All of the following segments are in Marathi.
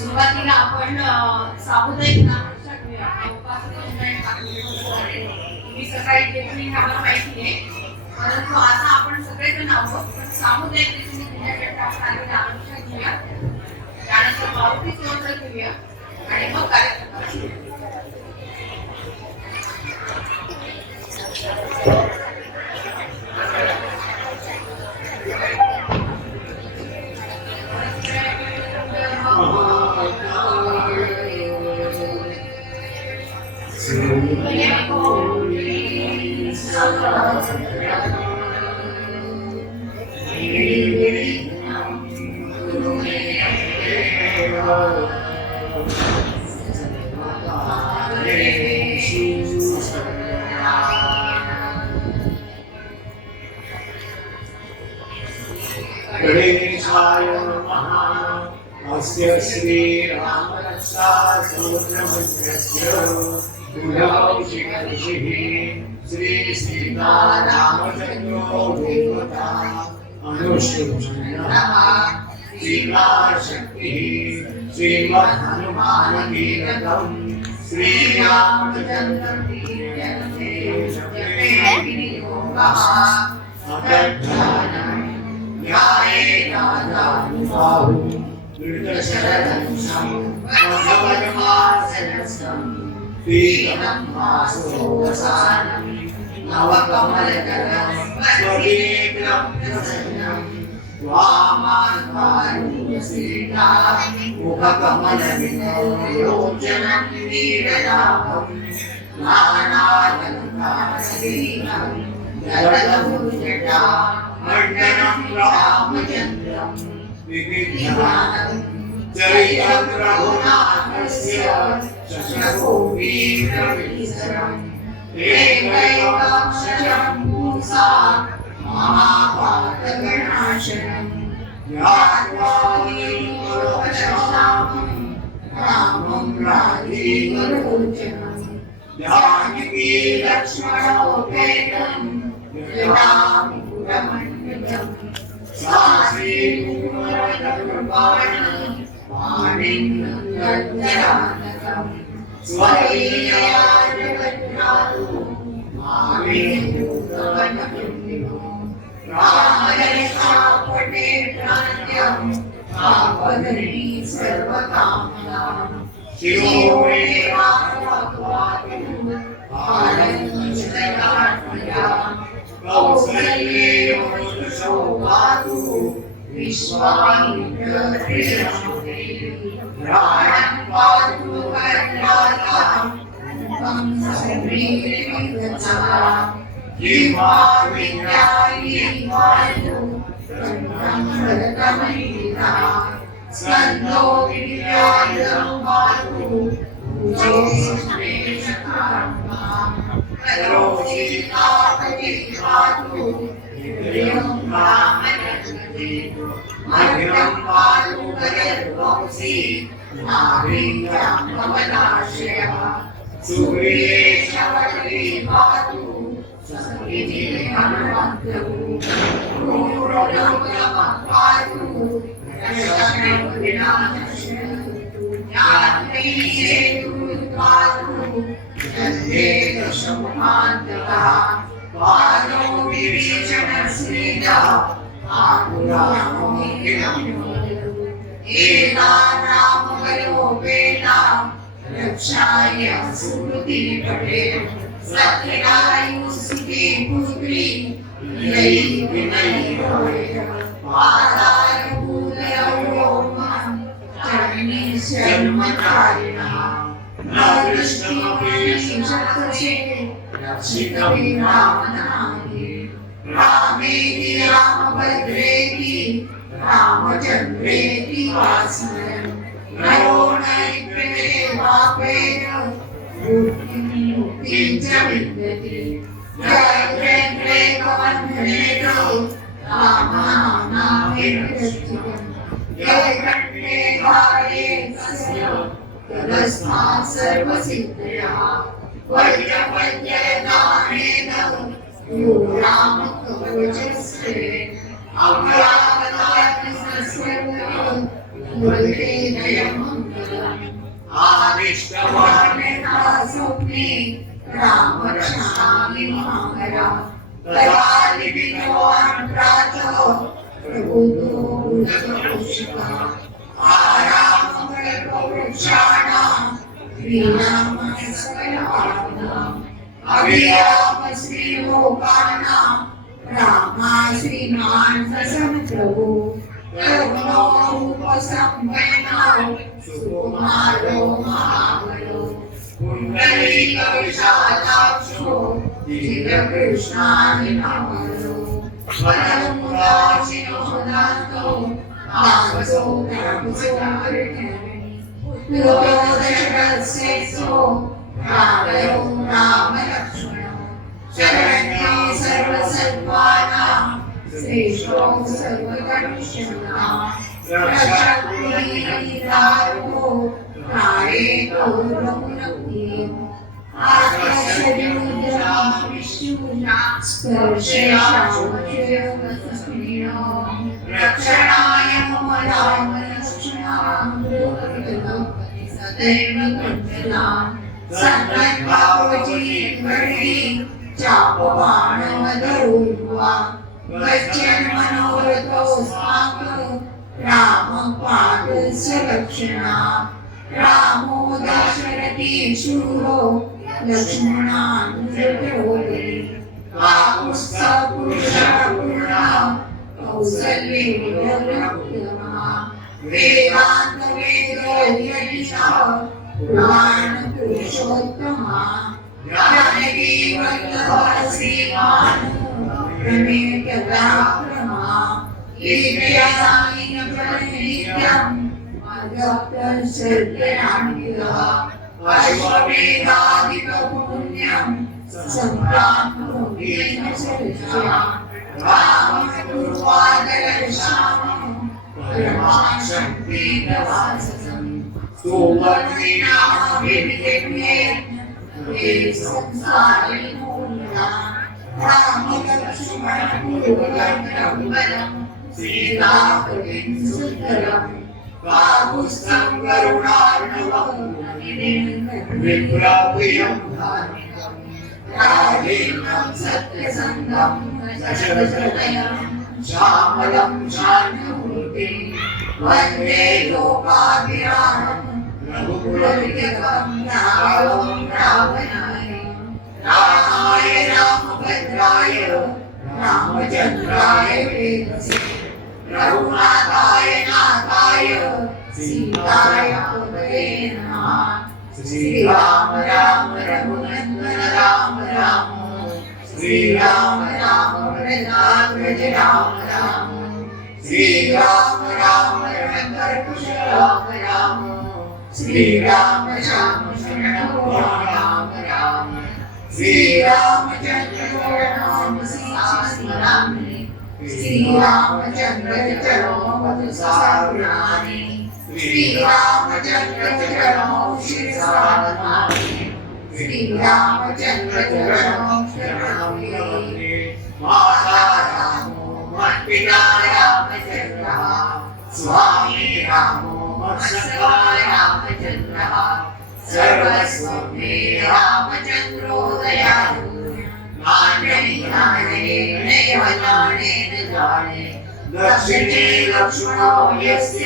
सुरुवातीला आपण सामुदायिक नामांचा घेऊया. मी सकाळी घेतली आम्हाला माहिती आहे, परंतु आता आपण सगळेजण आहोत सामुदायिक रीतीने घेण्याकरता आपण आधी नामांचा घेऊया, त्यानंतर मारुती स्तोत्र घेऊया आणि मग कार्यक्रम गणेशाय नमः। अस्य श्रीरामरक्षा स्तोत्रमन्त्रस्य मूलमौलिकऋषिः श्री सीतारामचन्द्रो देवता अनुष्ठुप्छन्दः श्रीरामशक्तिः श्रीमद्हनुमानकीर्तनं श्रीरामचन्द्रं मंडनं रामचन्द्रं विविध्यानं जयं रघुनाथस्य शतकोटिप्रविशरम् एकैकक्षरं पुंसा महापातकनाशनं ज्ञात्वा विमुक्तवचनं रामं राजीवलोचनं जानकी लक्ष्मणोपेतं जटामुकुटमण्डितं साश्रीकुमारकृपाणं पाणिग्रन्थरानकं स्वकीयया जगद्धातु मामेन्दुकवनकुण्डिनो रामयशापटे प्रान्त्यं तापधरी सर्वकामनां शिरो मे रामभगवान् आनन्दजगदात्मजा कौसल्ये सौभातु विश्वामित्रदेवी प्राणं पातु कन्यातां संसम्रीरितचा जिह्वा विद्यायि पातु ब्रह्मभरतमहिता स्कन्धो विद्यायं पातु करोषितापति पातु प्रियं रामनन्दति मध्यं पातु गरुडवंशी नाभिं कमलाशयः सुरेशवती पातु सन्निधि हनुमन्तु क्रूरलोकमः पातु दशकं विनाशयतु ज्ञानसेतु पातु जन्मे दशमुखान्तकः पादो विभीषणस्त्रीजा एतारामवयोपेता रक्षाय सुकृतिपटे सत्यरायुस्तुति पुत्री विनयी विनयी पादाय भूतयोगं चरणी जन्मकारिणः न कृष्णमपि शतशे रक्षितं रामनामे रामेति रामभद्रेति रामचन्द्रेति वास्मयम् नरो नैकृते पापेन मुक्तिं च विन्दति जयन्द्रे कवन्धनेन रामनामेन जयकण्ठे धारे तस्य तदस्मात् सर्वसिद्धयः वज्रपञ्जदानेन यो राम कवचस्ते अभयावतारस्य मूर्ते जयमङ्गलम् आदिष्टवाणेना स्वप्ने राम रक्षामि महामरा कदालिविनोऽहं प्रातः प्रबुद्धो भूतकोशिका आरामकल्पवृक्षाणां श्रीरामस्कलानाम् अभिरामश्रीलोकानां रामा श्रीमान् प्रभु करुणोपसंवेदना सुकुमारो महाबलो पुण्डरीकविशालाक्षो धीरकृष्णानिनामलो वरमुदासिनो दान्तो तामसो तामसो दशरथसेसो रामयो रामलक्ष्मणो शरण्यो सर्वसत्त्वानां श्रेष्ठो सर्वकनिष्ठा रक्षाकुलीलारो नारेतो रघुनप्रियो आकाशयुजा विष्णुजा स्पर्शयाशोचयवसस्मिनो रक्षणाय मम रामलक्ष्मणामृतपति सदैव कण्ठना सन्मद्भावची वर्णी चापबाणवदरुर्वा गच्छन् मनोरथो स्वामो राम पादस्य लक्षणा रामो दाशरथी शूरो लक्ष्मणानुजरो काकुत्स्थपुरुषपूर्णा कौसल्येन्द्रप्रभुतमा वेदान्तवेदोऽध्ययिषा पुराणपुरुषोत्तमा जानकी वल्लभः श्रीमान् प्रणेतदाप्रमा लीलयानित्यम् अगप्तसर्गरामिलः अश्वमेधादिकपुण्यम् सम्प्राप्नोतेन सरस्या रामदुर्वादलशामम् परमाशक्तिप्रवाससम् सुवर्णिनाभिविदिव्ये हे संसारिणोऽन्यः रामलक्ष्मणपूर्वकम् सीतापतिं सुन्दरम् काकुत्स्थं करुणार्णवम् विप्राप्रियं धार्मिकम् राजेन्द्रं सत्यसन्धं दशरथतनयं श्यामलं शान्तमूर्तिं वन्दे लोकाभिरामम् रघुकुलतिलकं राघवं रावणाय रामाय रामभद्राय रामचन्द्राय वेदसे रघुनाथाय नाथाय सीताय पतये नमः श्रीराम राम रघुनन्दन राम राम श्रीराम राम व्रज राम राम श्रीराम राम रणकर्कुश राम राम श्रीराम श्याम शरणो राम राम श्रीरामचन्द्र नाम सीतास्मरामि श्रीरामचन्द्र चरणो मधुसागराणि श्रीरामचन्द्र चरणो शिरसा नमामि श्रीरामचन्द्र चरणो शरणामि माता रामो मत्पिता रामचन्द्रः स्वामी रामो मत्सखा रामचन्द्रः सर्वस्वमे रामचन्द्रो दयालु नान्यैव नानेन जाने दक्षिणे लक्ष्मणो यस्य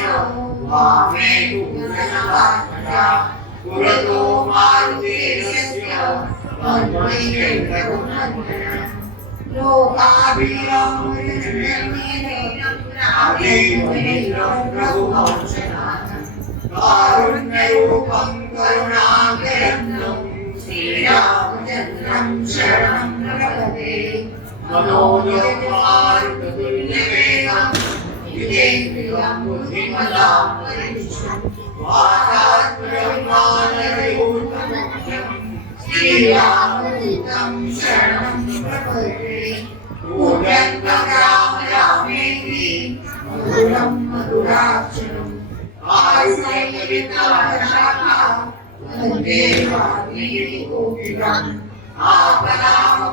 वामे कुशलवात्मजा पुरतो मारुतेर्यस्य वन्दे रघुनन्दनम् लोकाभिरामं रघुवंशनाथम् कारुण्यरूपं करुणाकरन्दं श्रीरामचन्द्रं शरणं प्रपदे मनोजवमारुततुल्यवेगं जितेन्द्रियं बुद्धिमतां वरिष्ठं वातात्मजं मानवयोतमुख्यं श्रीरामदूतं शरणं प्रपदे पूजन्तं राम रामेति मधुरं मधुराक्षरम् आयुर्वेदिकाशाखा वन्दे वाल्मीकिकोकिलम्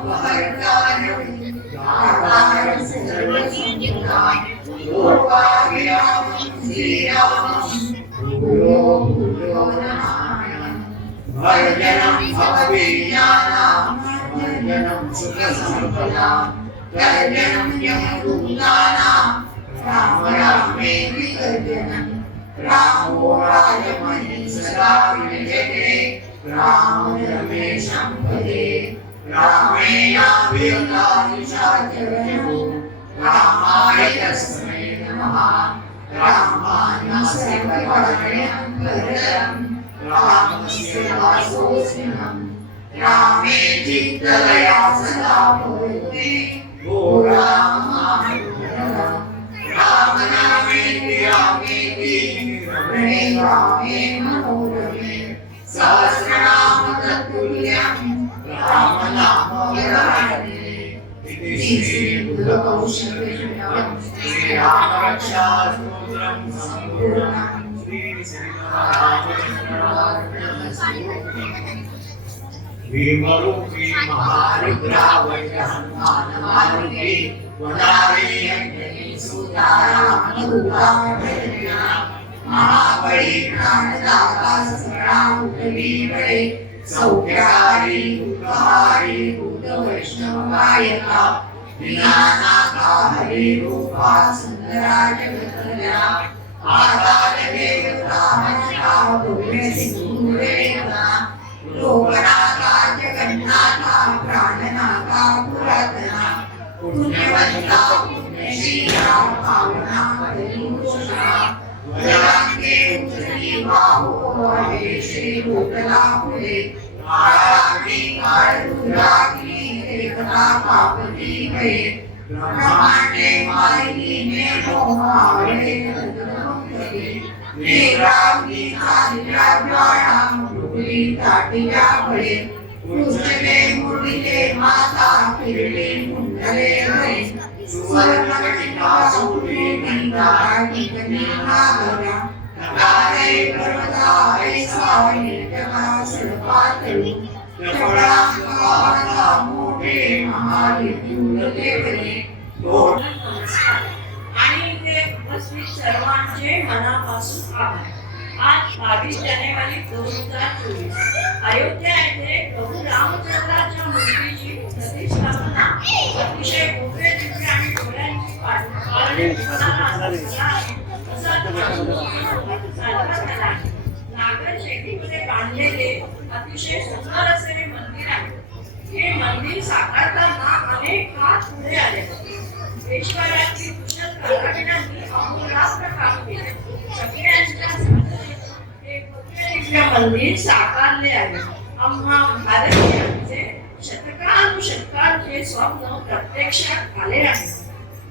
आपदामपहर्तारम् भर्जनं भवविज्ञानां भर्जनं सुखसम्पदां गर्जनं यमदूतानां राम रामेति गर्जनं रामो राजमणि सदा विजयते राम रमेशं पदे रामेणाभियुक्तानिशाचरणो रामाय तस्मै नमः रामानं सर्वकार्यं करतं रामस्य दासोऽस्म्यहं रामे चित्तलया सदा भवते ओ राम राम नामेति रामेति रमणे रामे मनोरमे सहस्रनाम तत्तुल्यं राम नाम वरानने इति श्री बुद्धकौशल्यं श्री रामरक्षा स्तोत्रं सम्पूर्णं श्री भीमरूपी महारुद्रा वज्र हनुमान मारुति वदारे अंजनी सुतारामरूपा महाबली प्राणदाता स्मरामुखी बळे सौख्यहारी दुःखहारी भूत वैष्णवायका दीनानाथा हरि रूपा सुंदरा जगतल्या आधार देवता हंसा भव्य सिंधुरेवता लोकनाथा जगन्नाथा प्राणनाथा पुरातना पुण्यवंता पुण्यशीला पावना परिभूषणा वरांगे उजनी बाहू आहे श्री भूतला फुले काळाग्नी काळरुद्राग्नी एकता पापती भये ब्रह्मांडे मालिनी मोहाळे नेत्राग्नी खालिल्या ज्वाळा मृगुली ताटिल्या फळे पृष्ठले मुरलीले माता फिरले कुंडले हरे सुवर्णकटिका सूत्री गंधारी नागरा नगारे पर्वता ऐसा निर्जला सर्पातळी लपडांका मोठे महाविद्युत देवले आणि इथे उपस्थित सर्वांचे मनापासून आभार. आज 22 जानेवारी 2024 अयोध्या येथे प्रभू रामचंद्राच्या मूर्तीची प्रतिष्ठापना अतिशय भव्य दिव्य आणि डोळ्यांची पाडणे नागर शेतीमध्ये बांधलेले अतिशय सुंदर असे हे मंदिर आहे. हे मंदिर साकारताना अनेक हात पुढे आले. पेशवाऱ्यातील कुशल कलाकारांनी अमूलाग्र काम केले. सगळ्यांच्या हे भव्य दिव्य मंदिर साकारले आहे. आम्हा भारतीयांचे शतकानुशतकांचे स्वप्न प्रत्यक्षात आले आहे.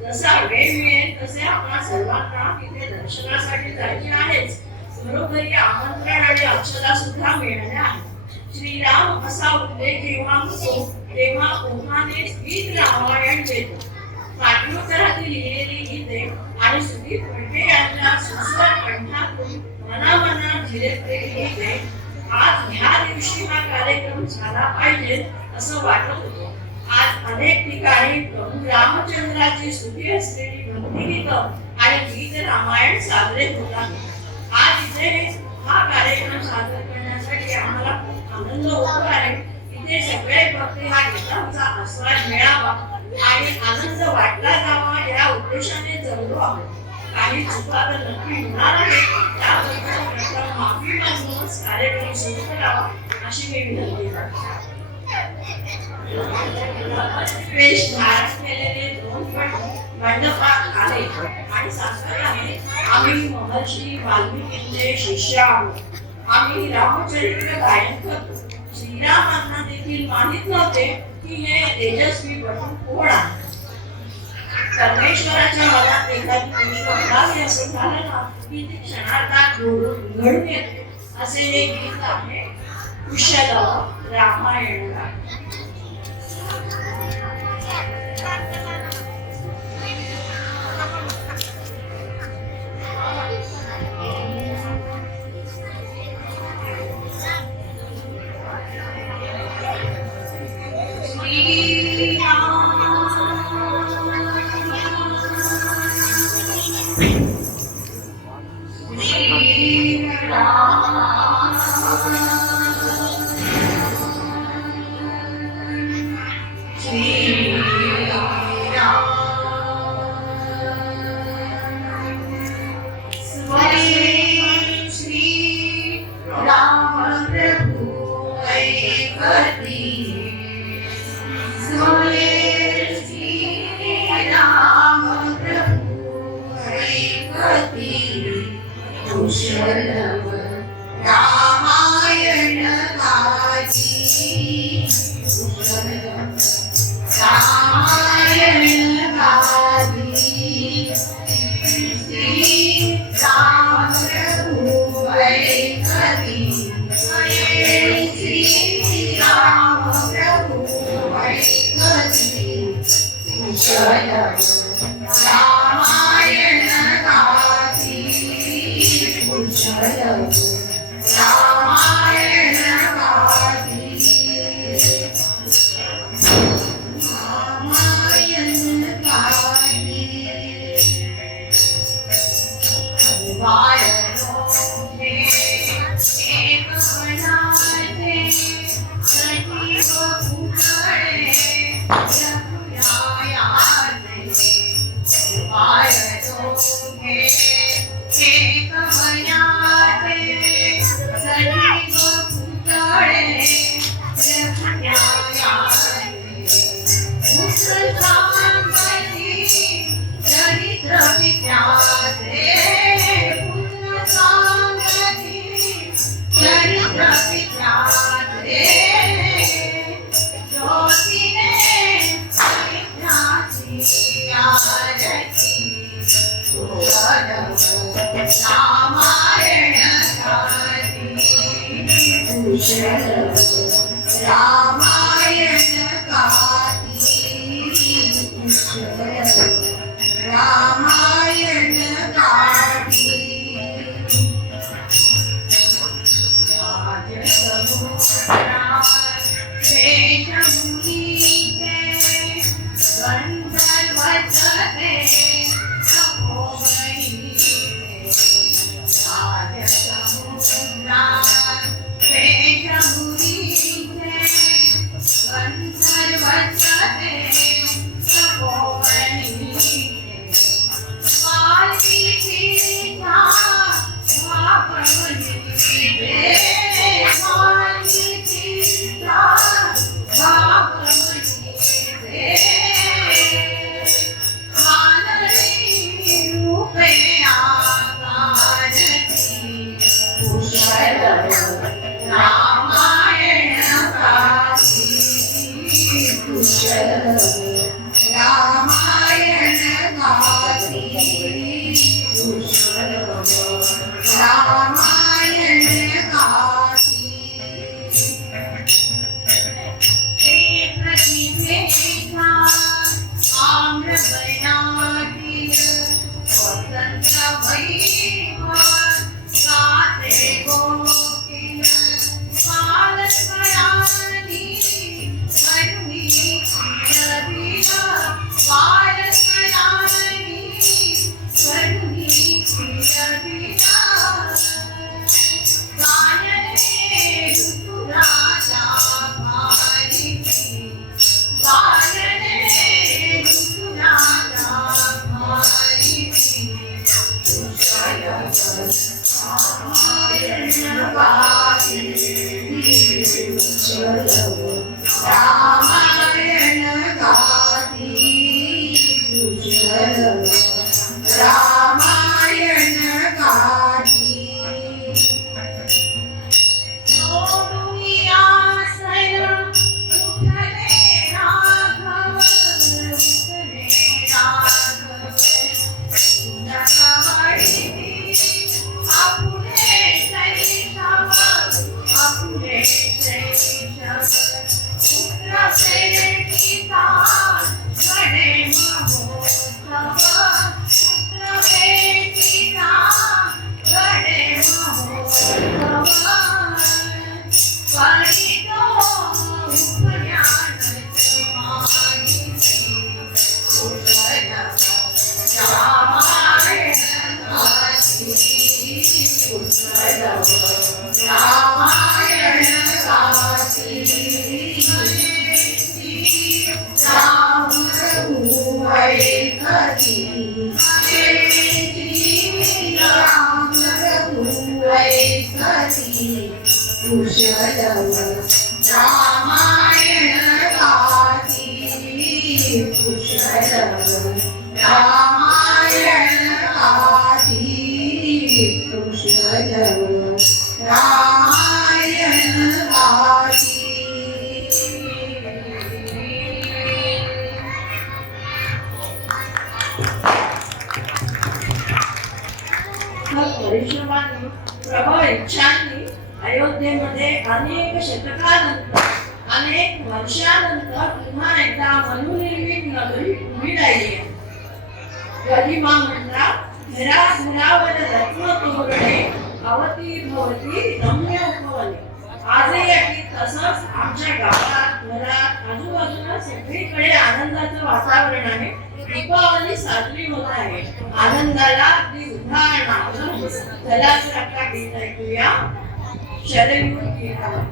जसा वेळ मिळेल तसे आम्हा सर्वांना तिथे दर्शनासाठी जायचे आहेच. बरोबरी आमंत्रण आणि अक्षरा सुद्धा मिळाल्या आहेत. श्रीराम असा उल्लेख जेव्हा होतो तेव्हा ओघाने गीत रामायण देतो. पाटणुकरांनी लिहिलेली गीते आणि सुदीप फडके यांच्या सुस्वर कंठातून मनामनात झिरपलेली गीते आज ह्या दिवशी हा कार्यक्रम झाला पाहिजे असं वाटत होतं. आज अनेक ठिकाणी प्रभू रामचंद्राची स्तुती असलेली भक्तिगीतं आणि गीत रामायण साजरे होतात. आज इथे हा कार्यक्रम सादर करण्यासाठी आम्हाला खूप आनंद होतो आहे. इथे सगळे भक्त हा गीतांचा आस्वाद मिळावा आणि आनंद वाटला जावा या उद्देशाने जमलो आहोत. काही चुका तर नक्की होणार आहे, त्याबद्दल प्रथम माफी मागूनच कार्यक्रम सुरू करावा अशी मी विनंती करतो. वेश धारण केलेले 2 पट मंडपात आले आणि सांगताना आम्ही महर्षी वाल्मिकींचे शिष्य आहोत. आम्ही रामचरित्र गायन करतो. श्रीरामांना देखील माहित नव्हते की हे तेजस्वी पटू कोण आहे. परमेश्वराच्या मनात एखादी गोष्ट घडावी असे झालं ना की ती क्षणार्धात घडून येते. असे हे गीत आहे कुशल रामायण. कुशल रामायण गाती कुशल रामायण गाती रामायण गाती वायनो हे एक बनाते सजीव पुतळे रघुराया वायनो हे एक बनाते सजीव पुतळे रघुराया चरित्र विद्याते चरित्र विद्याते ज्योतिने विद्याची आरती रामायण गाती कुशल रामायण गाती रामायण गाती वेशमुनीचे गंधर्वचते राजसमुद्रात वेशमुनीचे गंधर्वचते रामायण गाती कुशल रामायण गाती कुशल रामायण गाती प्रतिभेचा आम्रपणातील वसंत वैभव गाते गोकिल बालस्मरानी करुणी चिरदिया बालस्मरानी करुणी चिरदिया गायने ऋतुराजा मारिती गायने ऋतुराजा मारिती कुशल रामायण गाती कुशल रामायण गाती जोडुयासन उठले राघव उठले राघव नकवळी आपुले शैशव आपुले शैशव पुत्र पेटिका घडे महोत्सव पुत्र पेटिका घडे महोत्सव परितो उपज्ञान मागिती कुशल रामायण गाती कुशल रामायण गाती राम रघुवै कती राम रघुवै कती कुशल रामायण गाती कुशल रामायण गाती कुशल रामायण गाती परिश्रमांनी प्रबळ इच्छांनी अयोध्येमध्ये अनेक शतकानंतर अनेक वर्षानंतर पुन्हा एकदा मनोनिर्मित नगरी उभी राहिली आहे. गरिमा म्हणला घरा घरावर रत्न तोरणे अवती भवती रम्य उपवने. आजही अगदी तसंच आमच्या गावात घरात आजूबाजूला सगळीकडे आनंदाचं वातावरण आहे. दीपावली साजरी होत आहे. आनंदाला अगदी उधाण आहे. चला तर आपला गीत ऐकूया. शरयू गीत.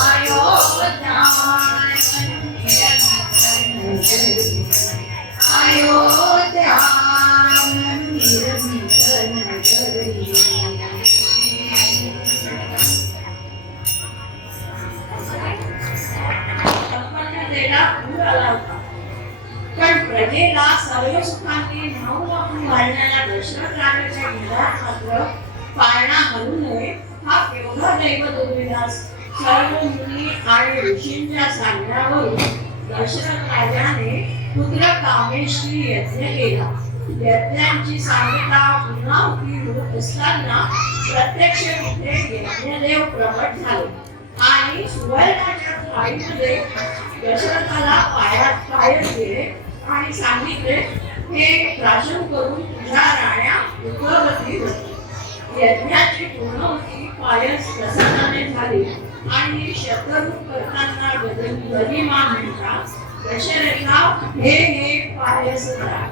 अयोध्या अयोध्या मंदिर मिलन नगरी संपन्नतेला पूर आला होता. पण प्रजेला सर्व सुखांनी न्हाऊन वाहून घालणाऱ्या दशरथ राजाच्या घरात मात्र पाळणा हलू नये हा केवढा दैवदुर्विलास. सर्व मुनी आणि ऋषींच्या सांगण्यावरून दशरथ राजाने पुत्र कामेशी यज्ञ केला. यज्ञांची सांगता पूर्णाहुती होत असताना प्रत्यक्ष तिथे यज्ञदेव प्रकट झाले आणि सुवर्णाच्या थाळीमध्ये दशरथाला पायात दिले आणि सांगितले, हे प्राशन करून तुझ्या राण्या पुत्रवती होती. यज्ञाची पूर्णाहुती पायस प्रसादाने झाली आणि शतरूप करताना गदिमा म्हणतात, दशरथा हे पायस करा.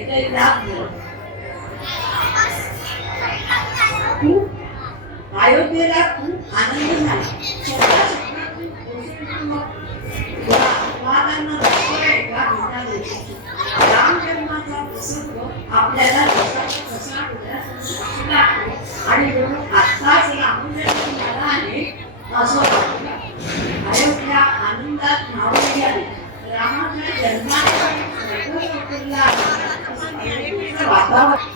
कैकेयीला खूप अयोध्येला खूप आनंद झाला. सोळा शतकातील कोसळती वादांना रस्त्याला एका भिंता देते. राम जन्माचा प्रसंग आपल्याला जसाचा तसा डोळ्यासमोर लागतो आणि म्हणून आत्ताच रामजन्म झाला आहे असं वाटतं. अयोध्या आनंदात न्हाऊन गेली. रामाच्या जन्माचा वातावरण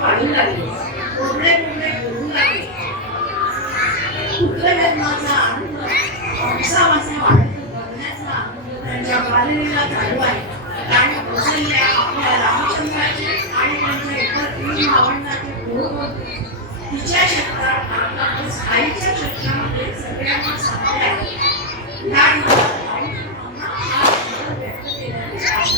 वाढू लागले. कोरडे कोरडे बोलू लागले. कुठल्या जन्माचा आनंद विसावासा वाढत बघण्याचा आनंद त्यांच्या बाललीला चालू आहे. आणि कौशल्य आपल्या रामचंद्राचे आणि त्यांच्या इतर तीन भावंडांचे गुरु होते. तिच्या शब्दात आईच्या शब्दामध्ये सगळ्यांना साध्य आहे. या आईच्या मनात व्यक्त केल्याने आहे.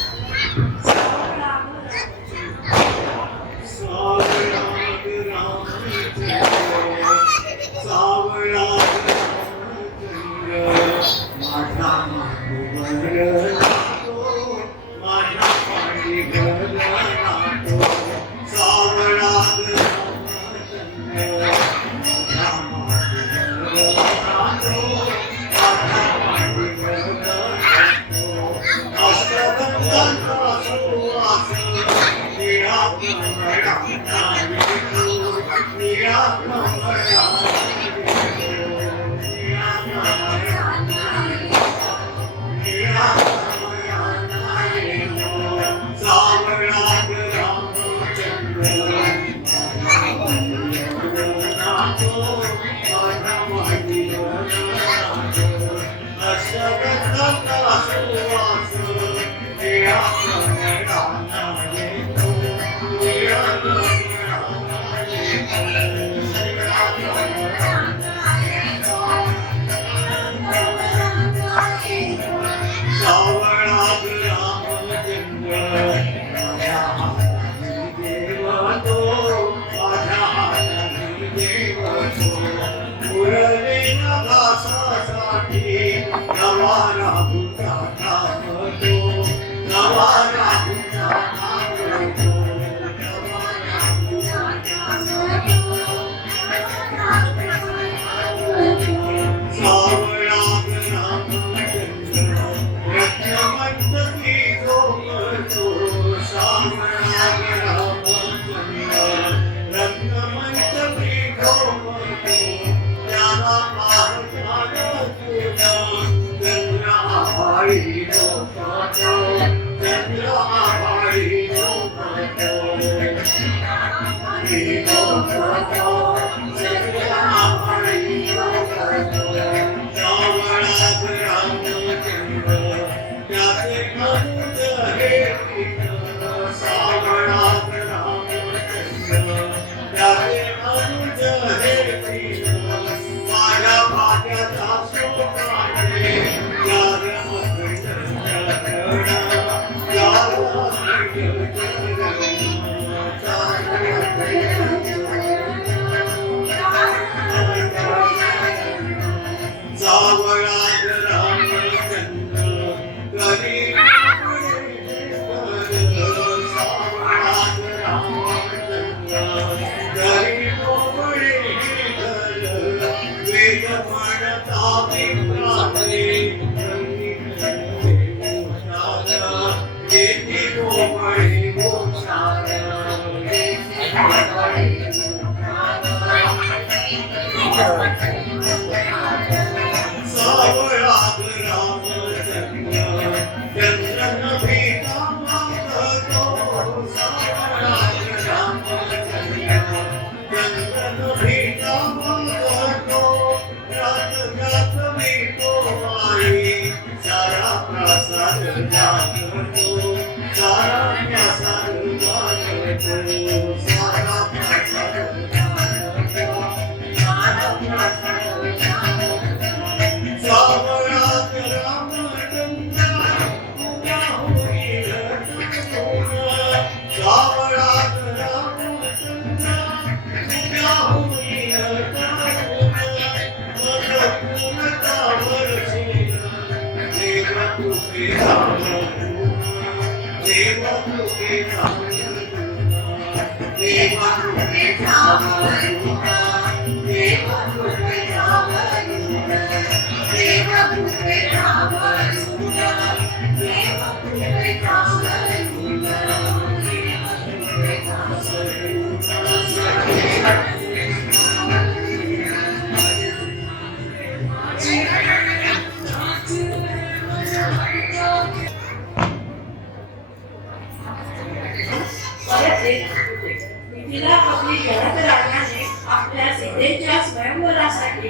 तिला आपली घरात राहण्याने आपल्या सीतेच्या स्वयंवरासाठी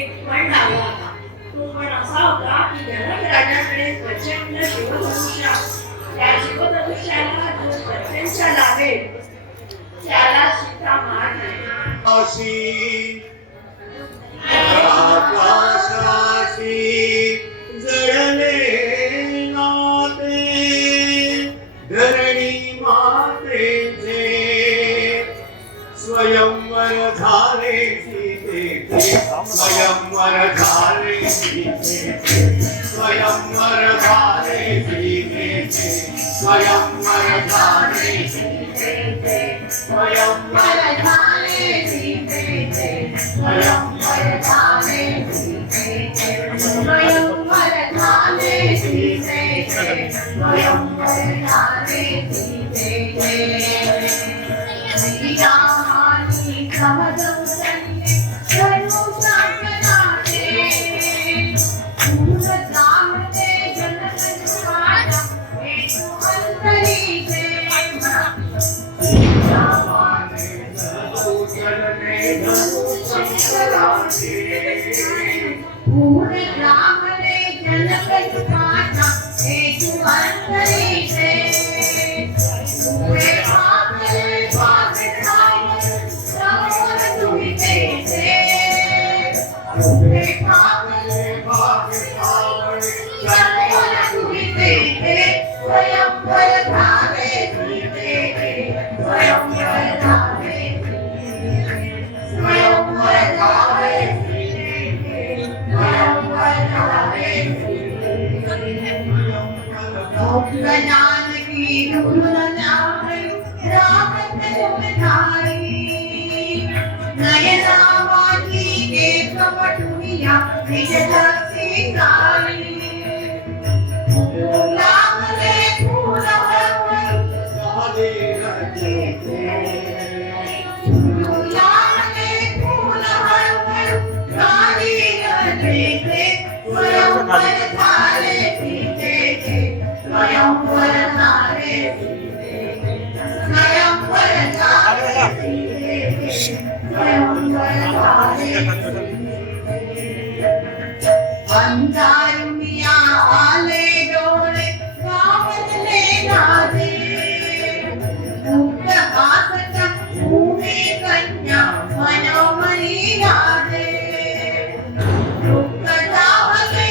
एक पण लावला होता. तो पण असा होता की जनक राजाकडे प्रचंड शिवधनुष्य. त्या शिवधनुष्याला जो प्रत्यंचा लावेल त्याला सीता मारली. आकाशाशी जळले नाते धरणी मातेचे स्वयंवर झाले सीतेचे स्वयंवर झाले सीतेचे स्वयंवर झाले सीतेचे स्वयंवर झाले सीतेचे स्वयंवर झाले सीतेचे स्वयंवर झाले सीतेचे स्वयंवर झाले सीतेचे स्वयंवर झाले सीतेचे श्रीरामानी समजवसन्ये धनुष्याचे पूर्णजामते जनकनुराजा हेतु अंतरीचे श्रीरामाने धनुष्यने धनुष्यराजे पूर्णजामते जनक सुखाचा हेतु अंतरीचे तुझे पाकले पाकठावर समोर तुम्ही तेथे तुझे पाकले पाकठावर समोर तुम्ही तेथे स्वयंवर धावे तेथे स्वयंवर धावे स्वयंवर धावे जानकी नयनावाची एक पटुनिया विजयती गाणी लागले फूल लागले फूल गाणी गजरे स्वयंवर झाले सीतेचे स्वयंवर झाले स्वयंवर झाले स्वयंवर झाले अंधारुनिया आले डोळे गावले गावे मुक्त हासच्या भूमी कन्या मनोमणी गावे स्वयंवर झाले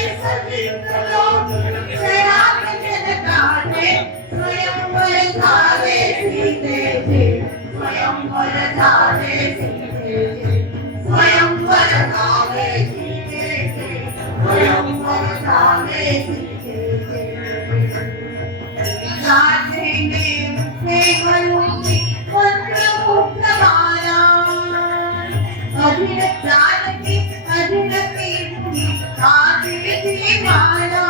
सीतेचे स्वयंवर झाले सीतेचे स्वयंवर झाले सीतेचे स्वयंवर झाले सीतेचे साधेने मुखे घालून मंत्रमुग्ध माला अधीर जानकी अधीरती मुनी आदिती माला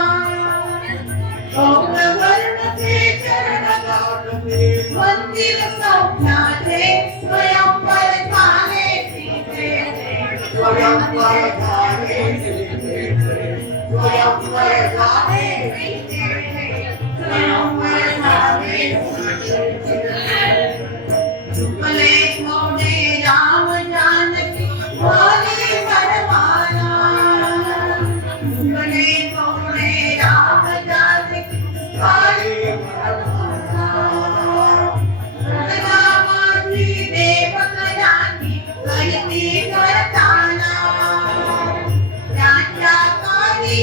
गौरवर्णते चरण मंदिर सौख्याचे स्वयंवर झाले सीतेचे स्वयंवर झाले सीतेचे स्वयंवर झाले सीतेचे स्वयंवर झाले सीतेचे झुकले मोडे राम जानकी बोले वरमाला झुकले मोडे राम जानकी बोले वरमाला माझी देवकरांनी करती करताना त्यांच्या काळी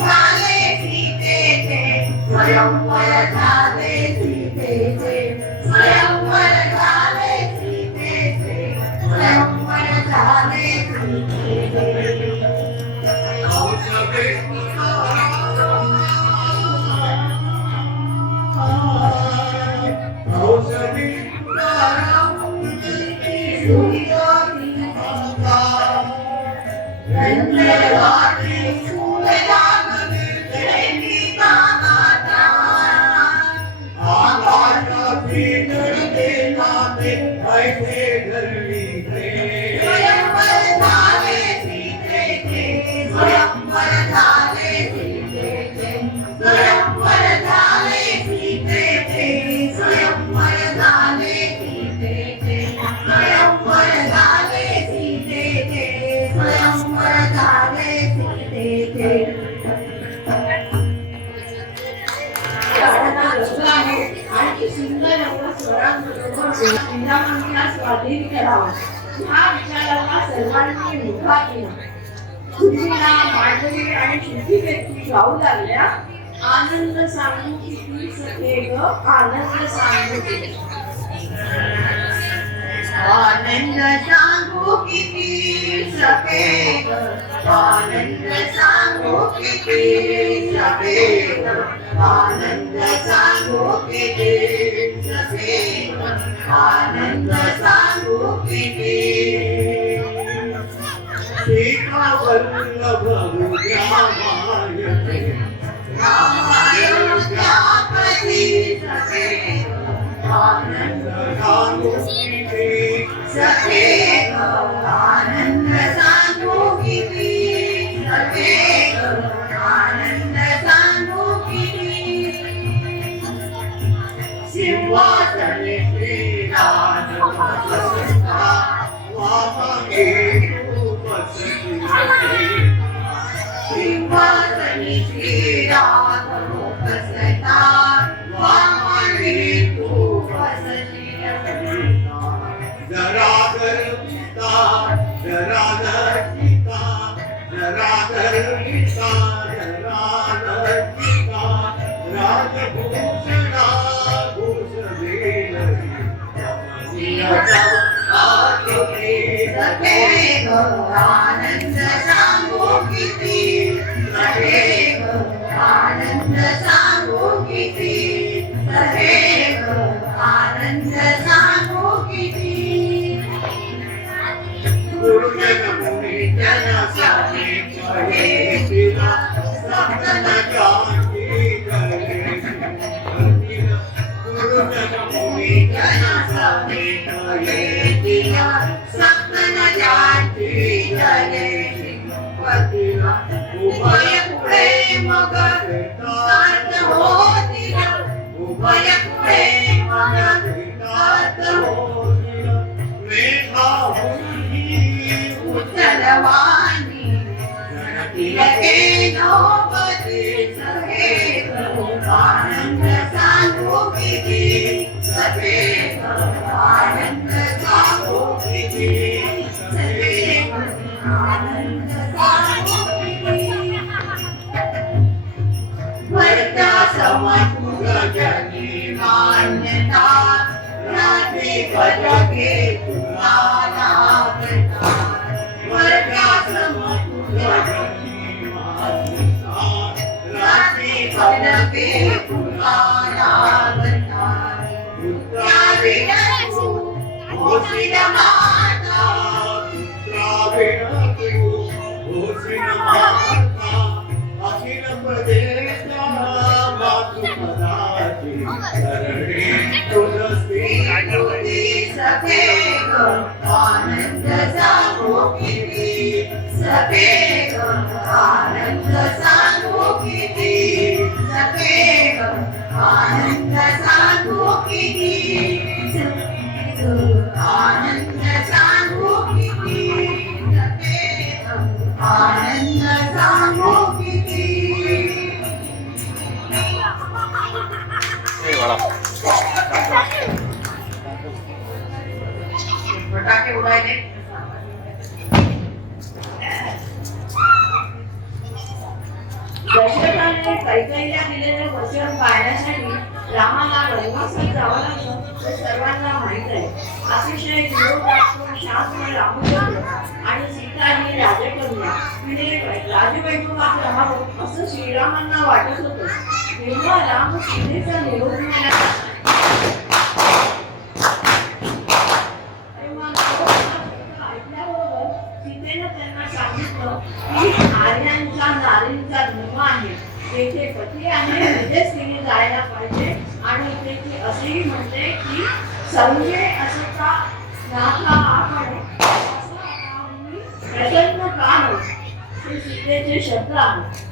झाले सीतेचे स्वयंवर झाले सीतेचे स्वयंवर झाले सीतेचे स्वयंवर झाले सीतेचे स्वाधीन करावा हा विचाराला सर्वांनी मोठा केला सुधीला मांडवी आणि शुद्धी व्यक्ती गाऊ लागल्या आनंद सांगू किती सखे ग आनंद सांगू आनंद सांगू किती सखे ग आनंद सांगू किती सखे ग आनंद सांगू किती सखे ग आनंद सांगू किती सीता वल्लभ रामायणे रामायोध्यापति सखे आनंद सांगू किती सखे आनंद सांगू किती सखे आनंद सांगू किती सिंहासने श्रीराम वामके आनंद सांगू किती सखे ग आनंद सांगू किती सखे ग आनंद सांगू किती गुरुजन मुनी जन साने कहे तिला सप्तन जानती करे गुरुजन मुनी जन साने कहे तिला सप्तन जानती करे पतिला उभय पुढे मग सार्थ होतीला उभय पुढे मग सार्थ होतीला मेघा उचलवानी तिलके नौबती सखे आनंद सांगू किती सखे आनंद सांगू किती सखे आनंद सांगू किती वरदा समपूर जनी मान्यता रात्री पदके तुला रात्री पदके पुराना होशील माता होशील माता अखिल प्रदेशा मातृपदाची शरणे तुलसी सखे आनंद सांगू किती सखे आनंद सांगू किती सखे आनंद सांगू किती आनंद सांगू किती सखे आनंद सांगू किती फटाके उडायले दशरथाने कैकेयीला दिलेले वचन पाळण्यासाठी रामाला वनवासात जावं लागलं हे सर्वांना माहीत आहे. अतिशय जीव दाखवून शांत रामचंद्र आणि सीता ही राजकन्या तिने राजवैभवात राहावं असं श्रीरामांना वाटत होतं. तेव्हा राम सीतेचा निरोप घ्यायला ऐकल्याबरोबर सीतेनं त्यांना सांगितलं की आर्यांचा नारींचा धर्म आहे, तेथे पती आहे म्हणजेच तिने जायला पाहिजे आणि तेथे असेही म्हणते की संजय असता नाथा आपण प्रसन्न का हो हे सीतेचे शब्द आहेत.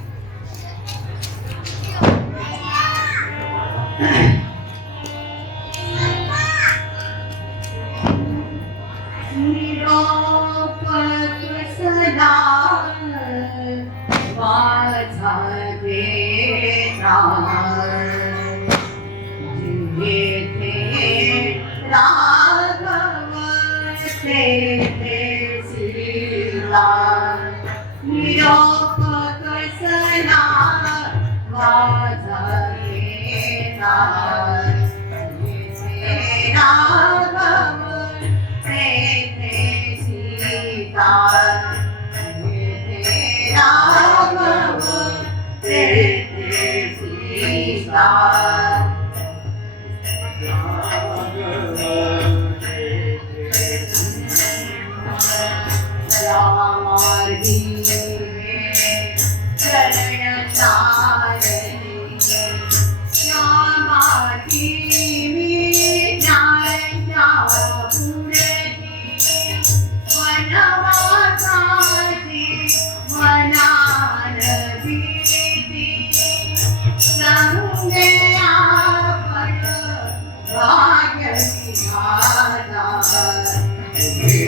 निरोप सदा माझा देता जेथे राघव तेथे सीता निरोप सदा माझा देता जेथे राघव तेथे सीता तेथे राघव तेथे सीता रामार्गी चरण तारणी श्यामाची विज्ञानच्या पुरती वनवासाची मनान भीती संगे आपण भाग्य विधाता संगे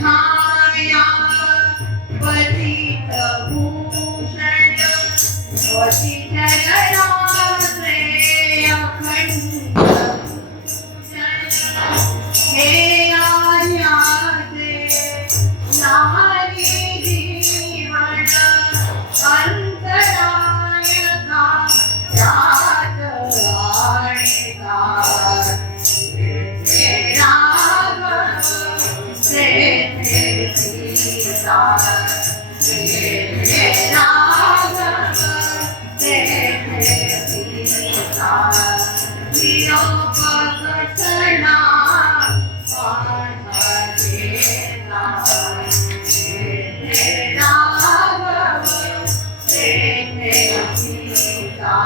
छाया पतित भूषण वशिष्ठ जरासे अखंड हे आर्यासे नारी जीवन अंतरायता जात आणिता हे राग से सीता हे राग से सीता वियोगकर्षणा पाठकेता हे राग से सीता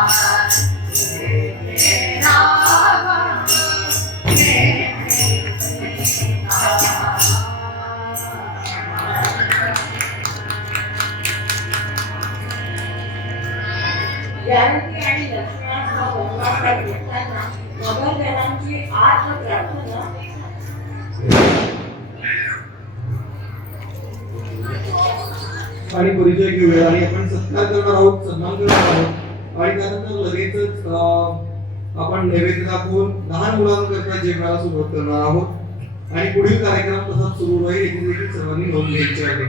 हे राग से जानकी आणि लक्ष्मणाचा वनवासात येताना नगरजनांची आर्त प्रार्थना आणि परिचय घेऊया आणि आपण सत्कार करणार आहोत, सन्मान करणार आहोत आणि त्यानंतर लगेचच आपण नैवेद्य दाखवून लहान मुलांकरता जेवणाला सुरुवात करणार आहोत आणि पुढील कार्यक्रम तसाच सुरू राहील याची देखील सर्वांनी नोंद घ्यायची आहे.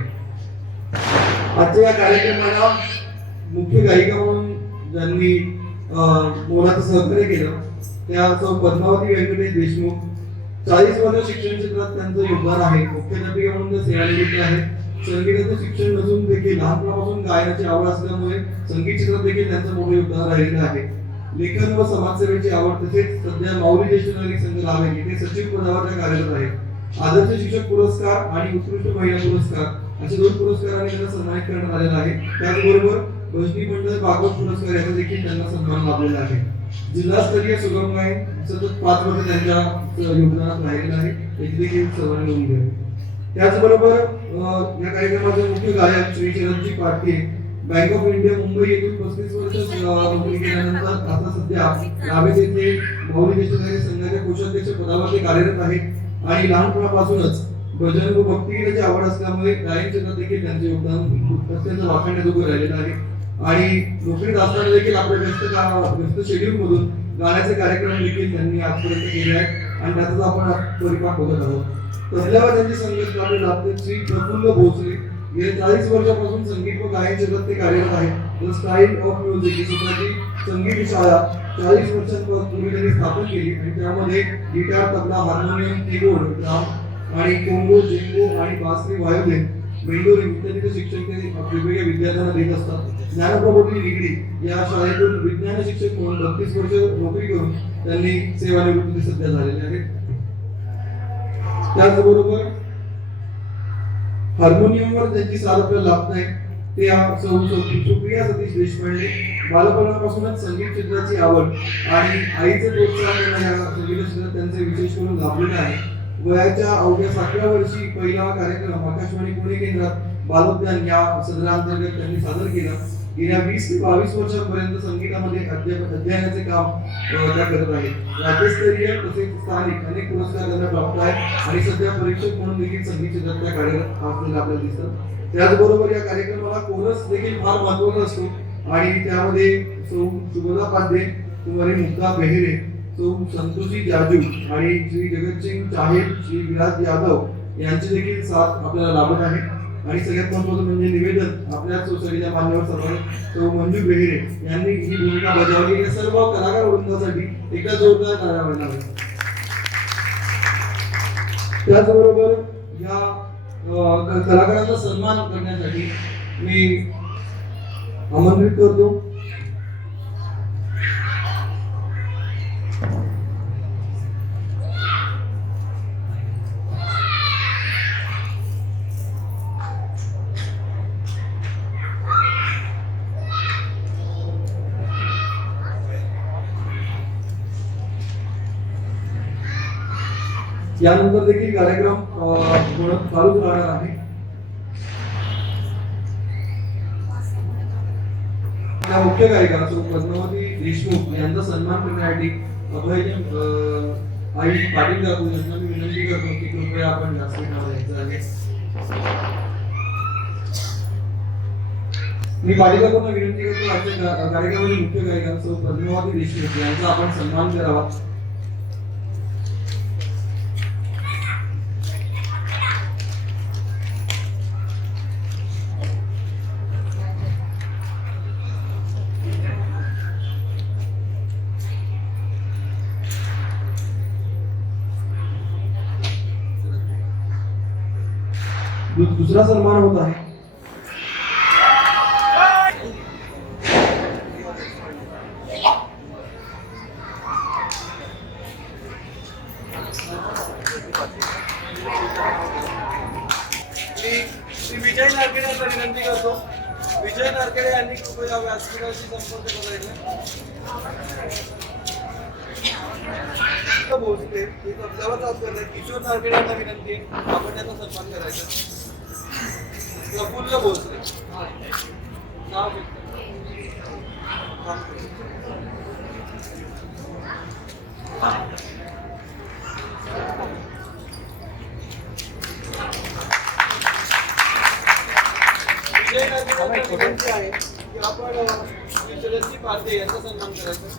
आजच्या या कार्यक्रमाला मुख्य गायिका म्हणून ज्यांनी मोलाचं सहकार्य केलं त्या सौ पद्मावती व्यंकटेश देशमुख. 40 वर्ष शिक्षण क्षेत्रात त्यांचं योगदान आहे. मुख्याध्यापिका म्हणून ते सेवानिवृत्त आहेत. संगीताचं शिक्षण नसून देखील लहानपणापासून गायनाची आवड असल्यामुळे संगीत क्षेत्रात देखील त्यांचं मोठं योगदान राहिलेलं आहे. लेखन व समाजसेवेची आवड तसेच सध्या माऊली ज्येष्ठ नागरिक संघ लाभेल येथे सचिव पदावर त्या कार्यरत आहेत. आदर्श शिक्षक पुरस्कार आणि उत्कृष्ट महिला पुरस्कार असे 2 पुरस्कारांनी त्यांना सन्मानित करण्यात आलेला आहे. त्याचबरोबर भजनी मंडळ भागवत पुरस्कार याचा देखील त्यांना सन्मान लाभलेला आहे. जिल्हास्तरीय सुगम गायन सतत 5 वर्ष त्यांच्या योगदानात राहिलेलं आहे याची देखील सर्वांनी नोंद घ्यावी. त्याचबरोबर या कार्यक्रमाचे मुख्य गायक Shri शरदजी पाटके bank of India Mumbai येथून 35 वर्ष नोकरी केल्यानंतर आता सध्या रावेत येथे माऊली ज्येष्ठ नागरिक संघाच्या कोषाध्यक्ष पदावर ते कार्यरत आहेत आणि लहानपणापासूनच भजन व भक्तिगीताची आवड असल्यामुळे गायन क्षेत्रात देखील त्यांचे योगदान अत्यंत वाखाणण्याजोगं राहिलेलं आहे आणि नोकरीत असताना देखील आपल्या व्यस्त शेड्यूल मधून गाण्याचे कार्यक्रम देखील त्यांनी आजपर्यंत केले आहेत आणि त्याचाच आपण परिपाक बघत आहोत. तसल्यावर त्यांची संगत लाभले लागते श्री प्रफुल्ल भोसले. गेल्या 40 वर्षापासून संगीत व गायन क्षेत्रात ते कार्यरत आहेत. द स्टाईल ऑफ म्युझिक ही स्वतःची संगीत शाळा 40 वर्षांपूर्वी त्यांनी स्थापन केली आणि त्यामध्ये guitar, tabla, harmonium, keyboard, drum आणि कोंगो, जेंगो आणि बासरी, वायोलिन, मेंडोलिन इत्यादीचे शिक्षण ते वेगवेगळ्या विद्यार्थ्यांना देत असतात. ज्ञानप्रबोधिनी डिग्री या शाळेतून विज्ञान शिक्षक म्हणून 32 वर्ष नोकरी करून त्यांनी सेवानिवृत्ती सध्या झालेले आहेत. त्याचबरोबर हार्मोनियमवर त्यांची साथ आपल्याला लाभत आहे ते सुप्रिया सतीश देशपांडे. बालपणापासूनच संगीत क्षेत्राची आवड आणि आईचे प्रोत्साहन या संगीत क्षेत्रात त्यांचे विशेष करून लाभलेले आहे. वयाच्या अवघ्या 7व्या वर्षी पहिला कार्यक्रम आकाशवाणी पुणे केंद्रात बालोद्यान या सदरांतर्गत त्यांनी सादर केला. गेल्या 20 ते 22 वर्षांपर्यंत संगीतामध्ये अध्ययनाचे काम त्या करत आहेत. राज्यस्तरीय तसेच स्थानिक अनेक पुरस्कार त्यांना प्राप्त आहेत आणि सध्या परीक्षक म्हणून देखील संगीत क्षेत्रात त्या कार्यरत असलेल्या आपल्याला दिसतात. त्याचबरोबर या कार्यक्रमाला कोरस देखील फार महत्त्वाचा असतो आणि त्यामध्ये सौ शुभदा पाध्ये, कुमारी मुक्ता बेहेरे, सौ संतोषी जाजू आणि श्री जगतसिंग चाहेल, श्री विराज यादव यांची देखील साथ आपल्याला लाभत आहे. आणि सगळ्यात महत्त्वाचं म्हणजे निवेदन आपल्या सोसायटीच्या मान्यवर सरपंच सौ मंजू बेहेरे यांनी ही भूमिका बजावली. या सर्व कलाकार वृंदासाठी एकदा जोरदार ताळ्या वाजवाव्या. त्याचबरोबर या कलाकारांचा सन्मान करण्यासाठी मी आमंत्रित करतो यानंतर देखील कार्यक्रम चालूच राहणार आहे. या मुख्य गायिका पद्मावती देशमुख यांचा सन्मान करण्यासाठी अभय आई पाटील काकू यांना मी विनंती करतो की कृपया आपण व्यासपीठावर यायचं आहे. मी पाटील काकूंना विनंती करतो आजच्या कार्यक्रमाची मुख्य गायिका पद्मावती देशमुख यांचा आपण सन्मान करावा. दुसरा सन्मान होत आहे श्री विजय नारखेडे यांना विनंती करतो. विजय नारखेडे यांनी कृपया व्यासपीठाशी संपर्क करायचा. भोसले किशोर नारखेडे यांना विनंती आहे आपण त्यांचा सन्मान करायचा. प्रफुल्ल भोसले विजय नारखेडे विनंती आहे की आपण चिरंजीव पारदे यांचा सन्मान करायचा.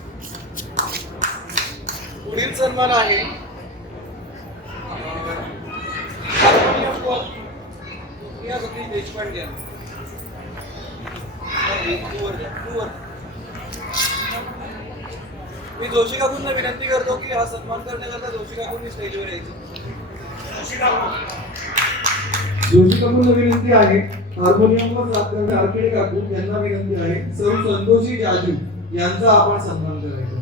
पुढील सन्मान आहे सतीश देशपांडे. मी जोशी काकूंना विनंती करतो की हा सन्मान करण्याकरता जोशी काकूंनी स्टेजवर यायचं. जोशी काकूंना विनंती आहे. हार्मोनियमवर साथ करणारे आरकेडे काकू यांना विनंती आहे सौ संतोषी जाजू यांचा आपण सन्मान करायचा.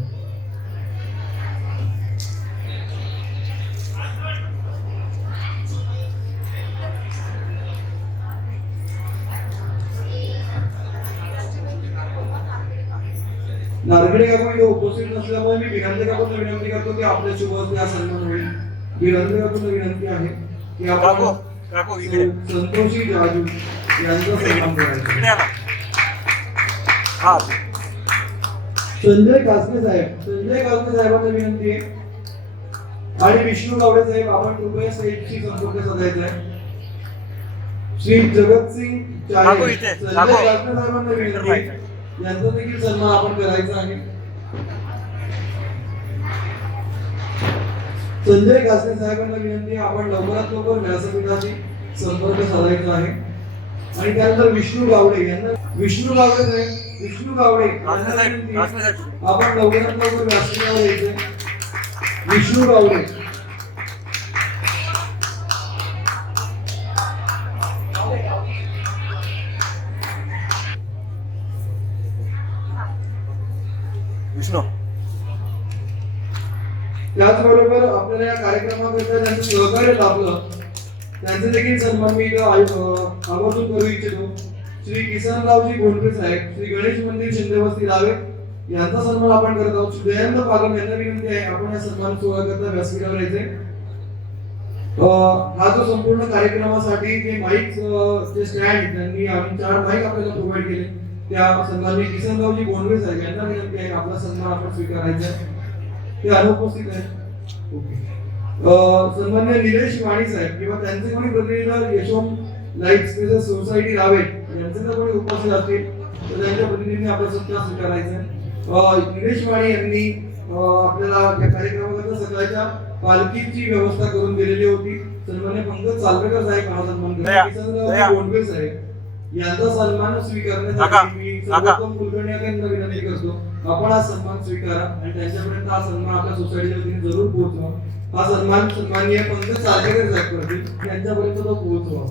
नारखेडे काकू इथे उपस्थित नसल्यामुळे मी बिरांदे काकूंना विनंती करतो की आपल्या शुभ हस्ते हा सन्मान होईल. बिरांदे काकूंना विनंती आहे की आपण संतोषी जाजू यांचा सन्मान करायचा. संजय कासने साहेबांना विनंती आहे आणि विष्णू गावडे साहेब आपण कृपया स्टेजशी संपर्क साधायचा आहे. श्री जगतसिंग चाळे संजय कासने साहेबांना विनंती आहे यांचा देखील सन्मान आपण करायचा आहे. संजय कासने साहेबांना विनंती आपण लवकरात लवकर व्यासपीठाशी संपर्क साधायचा आहे. आणि त्यानंतर विष्णू गावडे आपण लवकरात लवकर व्यासपीठावर यायचंय. विष्णू गावडे त्याचबरोबर आपल्याला या कार्यक्रमाकरिता ज्यांचं सहकार्य लाभलं त्यांचे देखील सन्मान मी आवर्जून करू इच्छितो. श्री किसनरावजी गोंडवे साहेब श्री गणेश मंदिर शिंदेवस्ती रावे यांचा सन्मान आपण करत आहोत. जयंत पालम यांना विनंती आहे आपण या सन्मान सोहळा करता व्यासपीठावर यायचे. हा जो संपूर्ण कार्यक्रमासाठी जे माईक जे स्टँड त्यांनी आम्ही 4 माईक आपल्याला प्रोव्हाइड केले त्या सन्माननीय किसनरावजी गोंडवे साहेब यांना विनंती आहे आपला सन्मान आपण स्वीकारायचा. ते अनुपस्थित आहे. ओके. सन्माननीय निलेश वाणी साहेब किंवा त्यांचे कोणी प्रतिनिधी यशोम लाईफ स्पेसेस सोसायटी रावे यांचे जर कोणी उपस्थित असतील तर त्यांच्या प्रतिनिधींनी आपला सत्कार स्वीकारायचा. निलेश वाणी यांनी आपल्याला या कार्यक्रमाकरता सकाळच्या पालखीची व्यवस्था करून दिलेली होती. सन्माननीय पंकज चालवेकर साहेब हा सन्मान करतात. किसनराव गोंडवे साहेब यांचा सन्मान स्वीकारण्यासाठी मी सर्वोत्तम कुलकर्णी यांना विनंती करतो आपण हा सन्मान स्वीकारा आणि त्यांच्यापर्यंत हा सन्मान आपल्या सोसायटीच्या वतीने जरूर पोहोचवा. हा सन्मान सन्माननीय पंकज सारखेकर साहेब करतील, त्यांच्यापर्यंत तो पोहोचवा.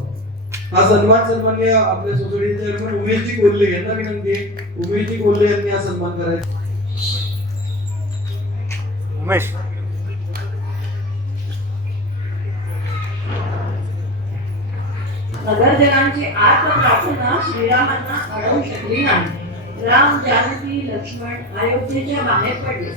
हा सन्माननीय आपल्या सोसायटीचे चेअरमन उमेशजी कोल्हे यांना विनंती आहे. उमेशजी कोल्हे यांनी हा सन्मान करायचा. उमेश नगरजनांची आर्त प्रार्थना श्रीरामांना अडवू शकली नाही. राम, जानकी, लक्ष्मण अयोध्येच्या बाहेर पडले.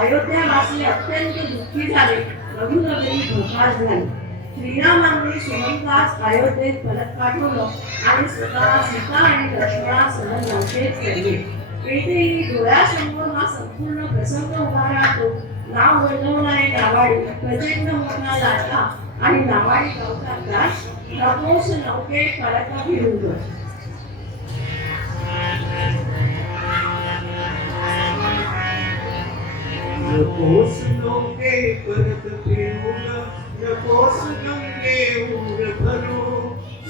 अयोध्यावासी अत्यंत दुःखी झाले. रघुनगरी भोकास झाली. श्रीरामांनी सुमंतास अयोध्येत परत पाठवलं आणि स्वतः सीता आणि लक्ष्मणासह लंकेत चढले. इथेही डोळ्यासमोर हा संपूर्ण प्रसंग उभा राहतो. नाव वर्णवणारे नावाडी, प्रचंड मोठा लाटा आणि नावाडी गावचा नकोस नौके परत फिरून. नकोस नौके परत फिरून, नकोस गंगे उर भरू,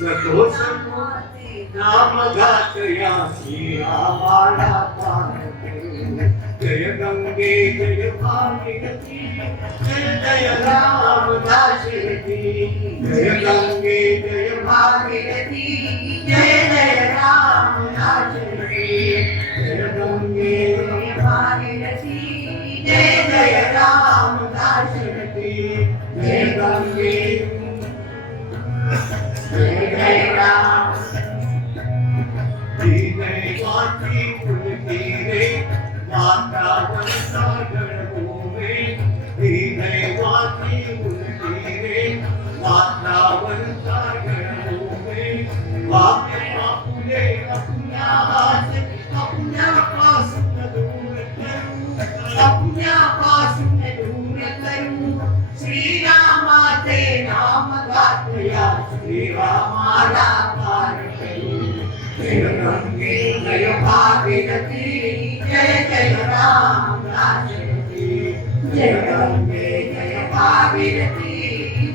नकोस नाम गात या श्रीरामाला पार करू. जय गंगे जय भागीरथी, जय जय राम दाशरथी. जय गंगे जय भागीरथी, जय जय राम दाशरथी. जय गंगे जय भागीरथी, जय जय राम दाशरथी. जय गंगे जय जय राम. जय वाची फुलकी रे, माता वंशा गणभूमे. जय वाची फुलकी रे, माता वंशा गणभूमे. वाक्य पापुले अपना हात, अपण्यापासून दूर करू, अपण्यापासून दूर करू. श्रीरामाचे नाम गातया श्रीरामाला पार करू. जय गंगे जय भागीरथी, जय जय राम दाशरथी. जय गंगे जय भागीरथी,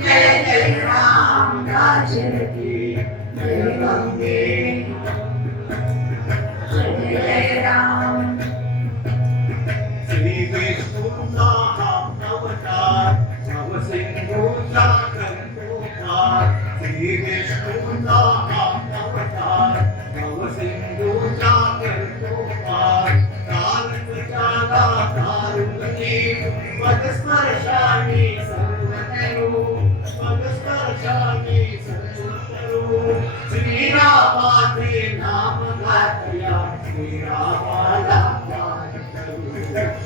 जय जय राम दाशरथी. जय गंगे जय जय राम. श्री विष्णूचा हा अवतार, नवसिंधूचा कर्णोद्धार. श्री विष्णूचा हा अवतार, नवसिंधूचा कर्णोद्धार. कालकटाला तारुण्ये, पदस्पर्शाने सर्व करू, पदस्पर्शाने सर्व करू. श्रीरामाचे नाम गातया श्रीरामाला पार करू.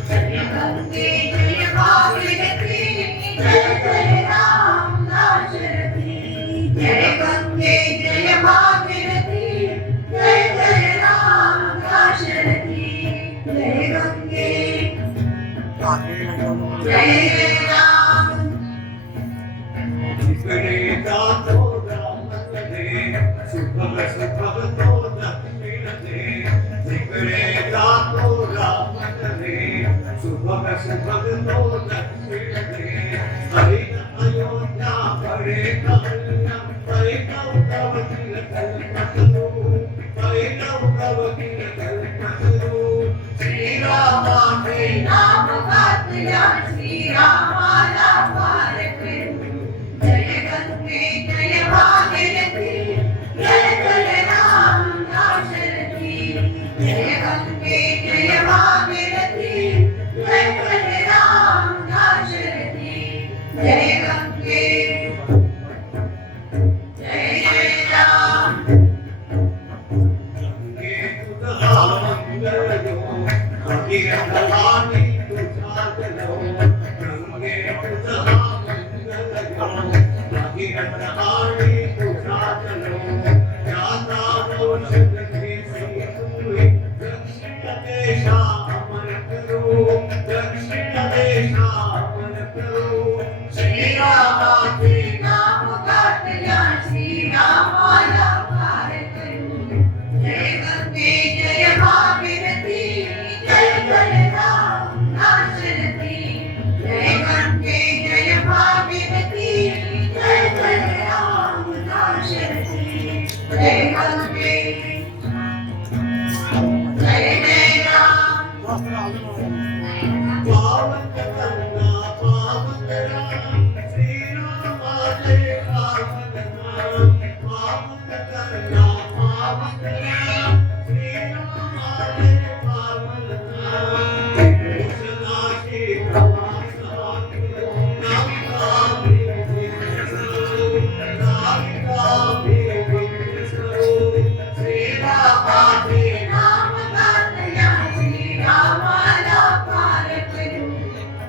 जय गंगे जय भागीरथी, जय जय राम दाशरथी. जय गंगे जय भागीरथी, जय जय राम दाशरथी. जय गंगे जय जय राम. जिकडे जातो रामकडे, सुखद सुखद तो दक्षिण दे. जिकडे जातो रामकडे, सुखद सुखद तो दक्षिण दे. हरिण अयोध्या पडे कल्या, परिणवतील कल्पतरू, परिणवतील कल्पतरू. श्रीरामाचे नाम गातया श्रीरामाला पार करू. जय गंगे जय भागीरथी, जय जय राम दाशरथी. जय गंगे जय भागीरथी, जय जय राम दाशरथी. जय गंगे जय जय राम. गंगे तुझा मंगल जो, भगीरथ वाणी तुझा जलो. गंगे तुझा मंगल जो, भगीरथ वाणी तुझा जलो. ज्ञाता औषध घेसी तुही, दक्षिण देशा अमर करू, दक्षिण देशा अमर करू. श्रीरामाचे नाम गातया श्रीरामाला पार करू. जय गंगे जय भागीरथी, जय जय राम दाशरथी. जय गंगे जय भागीरथी, जय जय राम दाशरथी. जय गंगे जय जय राम. पावन गंगा पावन राम,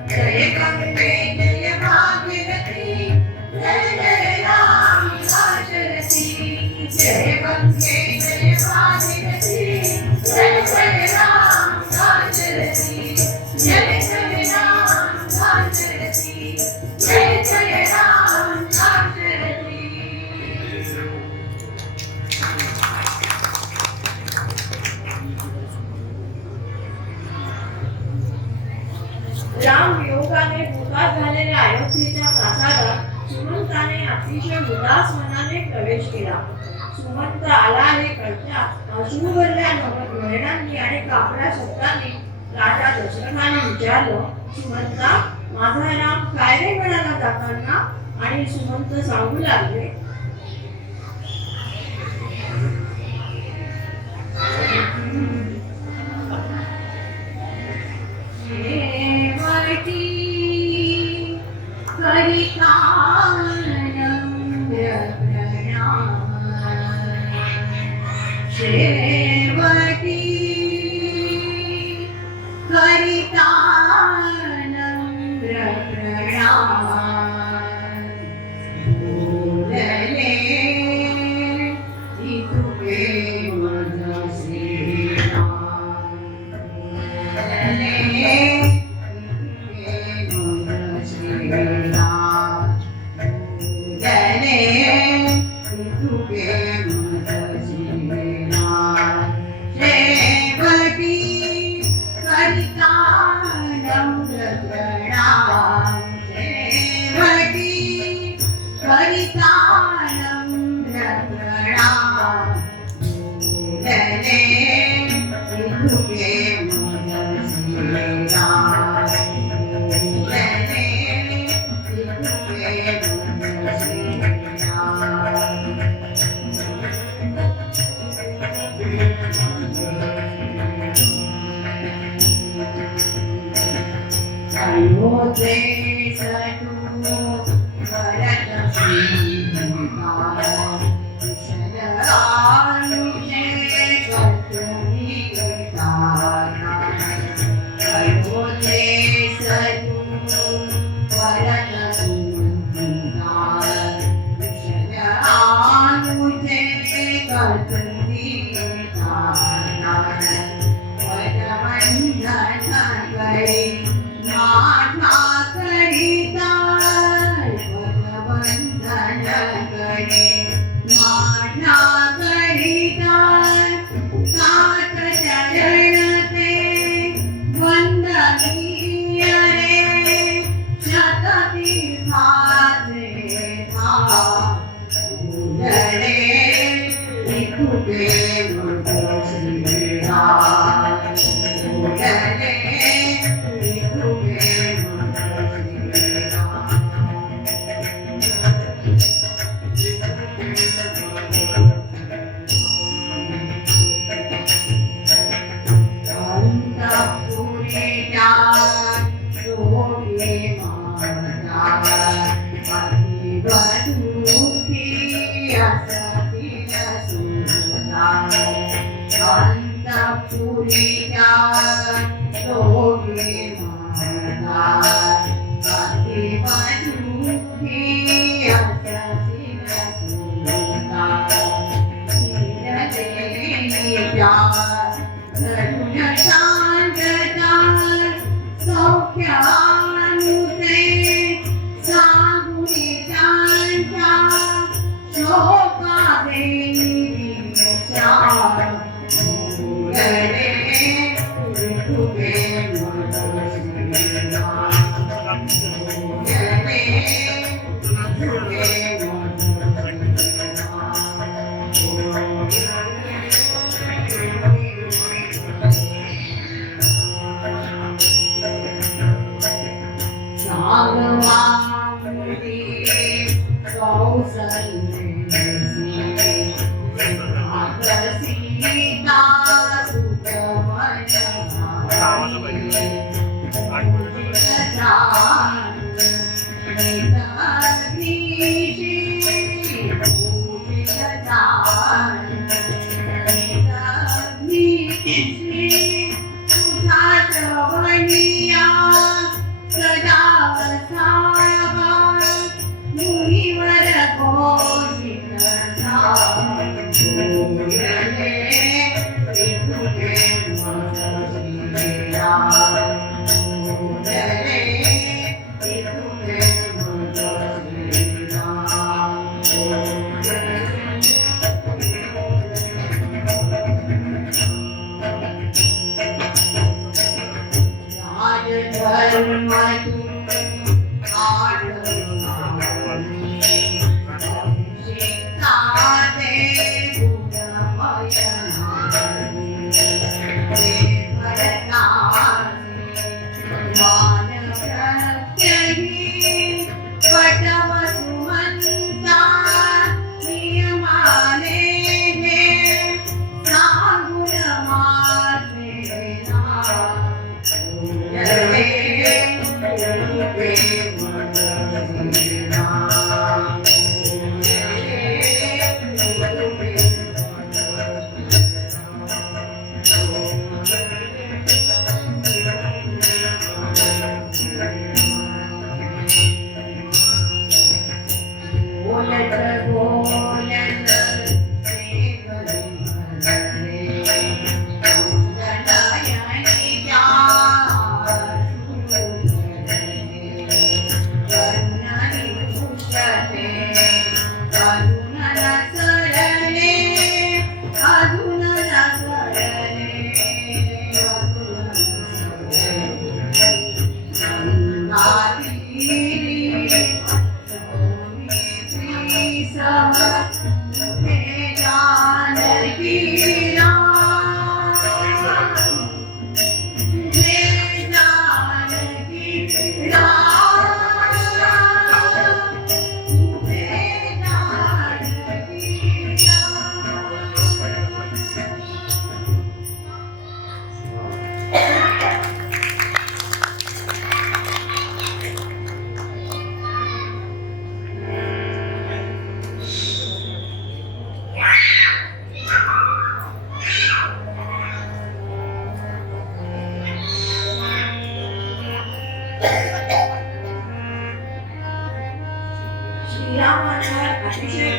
जय गंगे जय भागीरथी जय जय राम भागीरथी जय गंगे जय भागीरथी जय जय राम भागीरथी जय जय राम भागीरथी जय जय राम भागीरथी। राम योगाने भूतास झालेल्या अयोध्येच्या प्रासादात सुमंताने अतिशय उदास मनाने प्रवेश केला. सुमंत आला हे कळता अश्रूभरल्या नयनांनी आणि कापड्या शब्दांनी राजा दशरथाने विचारलं, सुमंता, माझा राम काय रे म्हणाला जाताना? आणि सुमंत सांगू लागले,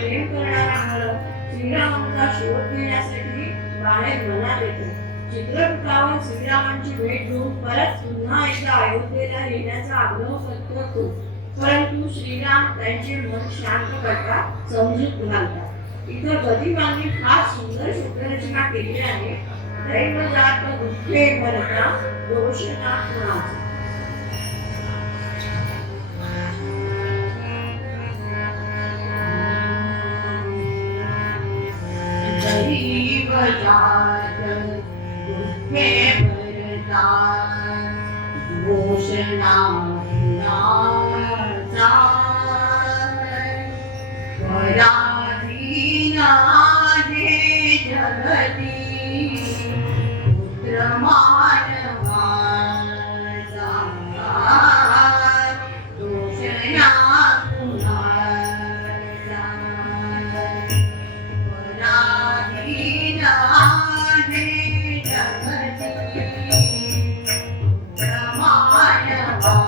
प्रेम करणारा नळ श्रीरामांचा शोध घेण्यासाठी बाहेर वनात येतो. चित्रकूटावर श्रीरामांची भेट घेऊन परत पुन्हा एकदा अयोध्येला येण्याचा आग्रह करतो, परंतु श्रीराम त्यांचे मन शांत करतात, समजूत घालतात. इतर गदिमांनी फार सुंदर सूत्ररचना केली आहे. दैव जात दुःखे भरता दोष ना कुणाचा. दैव जात दुःखे भरता दोष ना कुणाचा. पराधीन आहे जगती पुत्र मानवाचा. दोष ना कुणाचा. पराधीन आहे जगती पुत्र मानवाचा.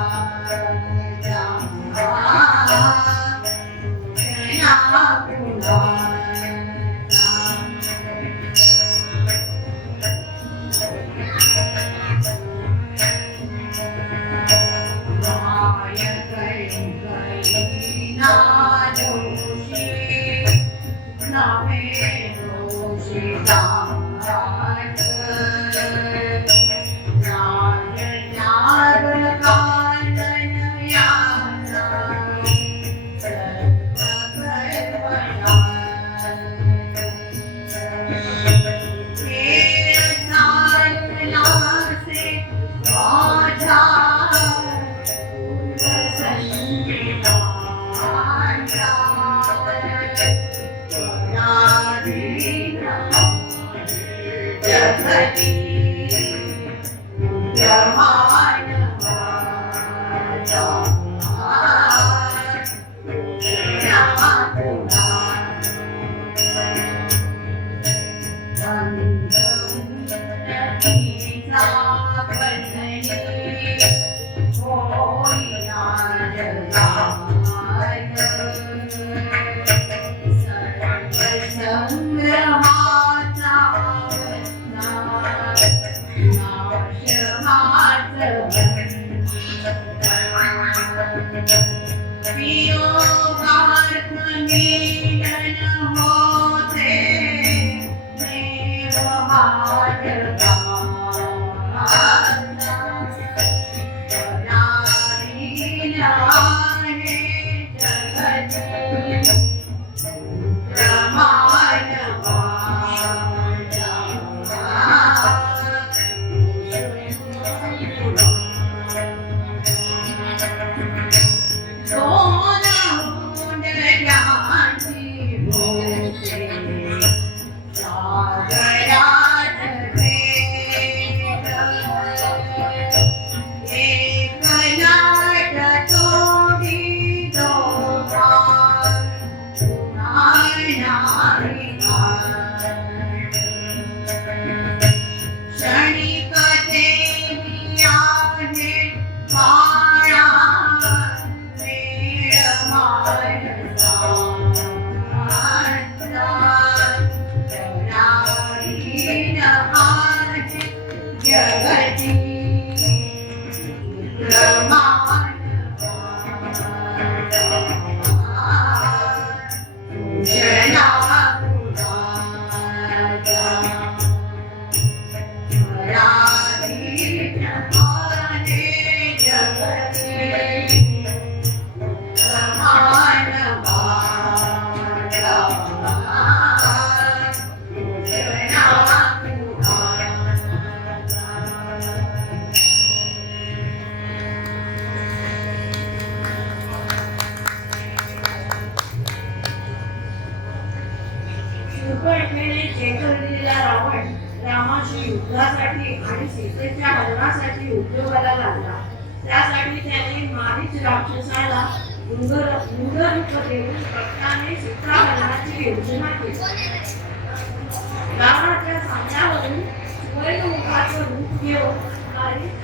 युद्धासाठी आणि सीतेच्या हरणासाठी उद्योगाला लागला. त्यासाठी त्याने मारीच राक्षसाला मूढ रूप देऊन भक्ताने सीता हरणाची योजना केली. रावणाच्या सामन्यावरून सुवर्णमुखाचं रूप घेऊन मारीच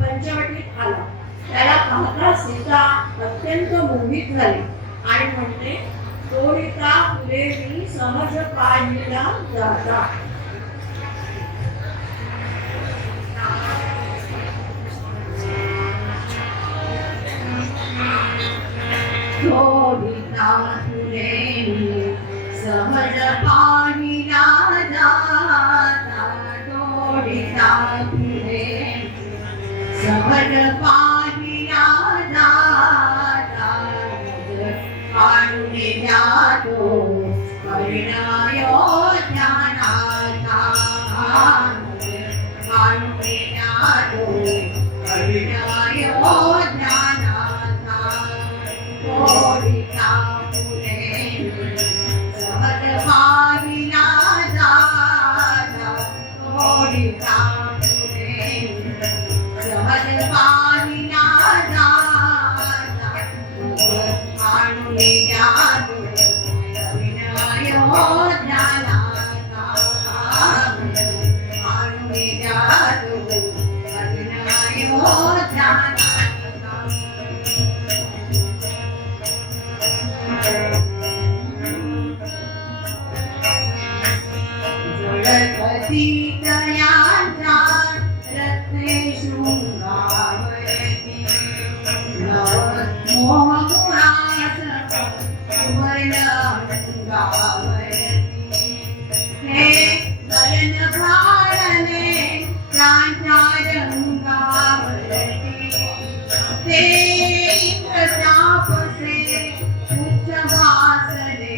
पंचवटीत आला. त्याला पाहता सीता अत्यंत मोहित झाली आणि म्हणते, तोडिता फुले मी सहज पाहिला जाता. तोडिता फुले मी सहज पाहिला जाता. तोडिता फुले सहज पाहिला जाता. काढून जातो परिणयो ज्ञानाचा. काढून जातो परिणयो ज्ञानाचा. तोडिता फुले सहज पाहिला जाता. तोडिता फुले सहज पाहिला जाता. काढून जातो परिणयो ज्ञानाचा. काढून जातो परिणयो ज्ञानाचा. जळकती तयांचा रत्ने शृंगावरती. मोहमुरास सुवर्ण अंगावरती. हे नयन भारणे त्यांच्या रंगावरती. ते इंद्रजापसे उच्च भासले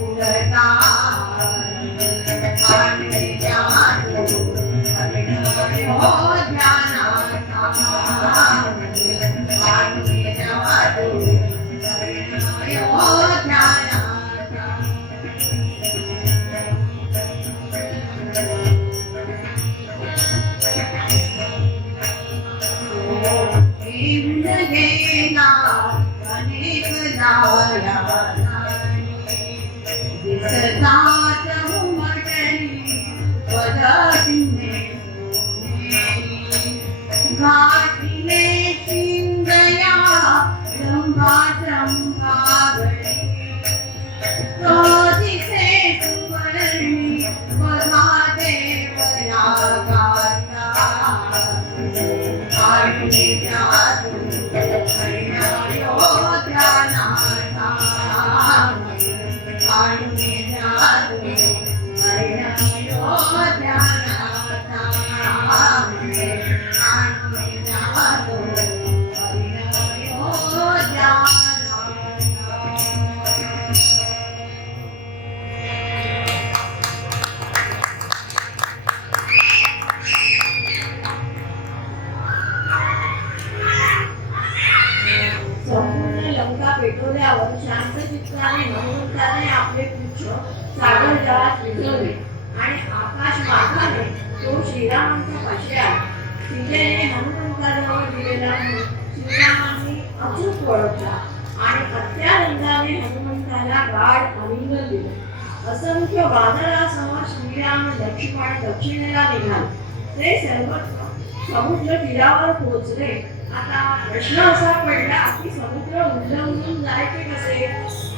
उडता. काढून जातो परिणयो ज्ञानाचा. काढून जातो परिणयो ज्ञानाचा. घेऊन गेला अनेक दाया दिसतात उमटली पदचिन्हे. घातले शिंगया रंभा रंभावळी. तो दिसे सुवर्णी बघा देवया गाता. काढून जातो परिणयो ज्ञानाचा. काढून जातो परिणयो ज्ञानाचा. काढून जातो परिणयो ज्ञानाचा. संपूर्ण लंका पेटवल्यावर शांत चित्ताने हनुमंताने आपले पुच्छ सागर जळात विझवले आणि आकाश मार्गाने तो श्रीरामांच्या पाशी आला. सीतेने हनुमंताजवळ दिलेला मूग श्रीरामांनी अचूक ओळखला आणि अत्यानंदाने हनुमंताला गाढ आलिंगन दिले. असंख्य वादळासह श्रीराम दक्षिणेला निघाले. ते सर्वत्र समुद्र तीरावर पोहोचले. आता प्रश्न असा पडला की समुद्र उल्लंघून जायचे कसे.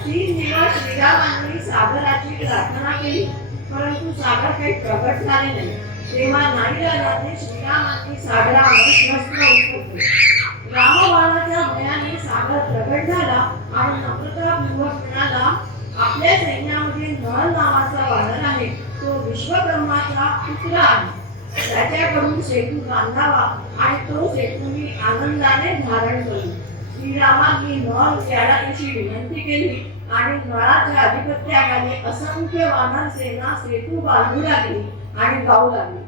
3 दिवस श्रीरामांनी सागराची प्रार्थना केली परंतु सागर काही प्रगट झाले नाही. तेव्हा नाईलाजाने श्रीरामांनी सागरावर शस्त्र उचलले. रामबाणाच्या भयाने सागर प्रगट झाला आणि नम्रतापूर्वक म्हणाला, आपल्या सैन्यामध्ये नळ नावाचा वानर आहे. तो विश्वब्रह्माचा पुत्र आहे. त्याच्याकडून सेतू बांधावा आणि तो सेतू मी आनंदाने धारण करू. श्रीरामांनी नळ त्याला अशी विनंती केली आणि नळाच्या अधिपत्याखाली असंख्य वानर सेना सेतू बांधू लागली आणि गाऊ लागली.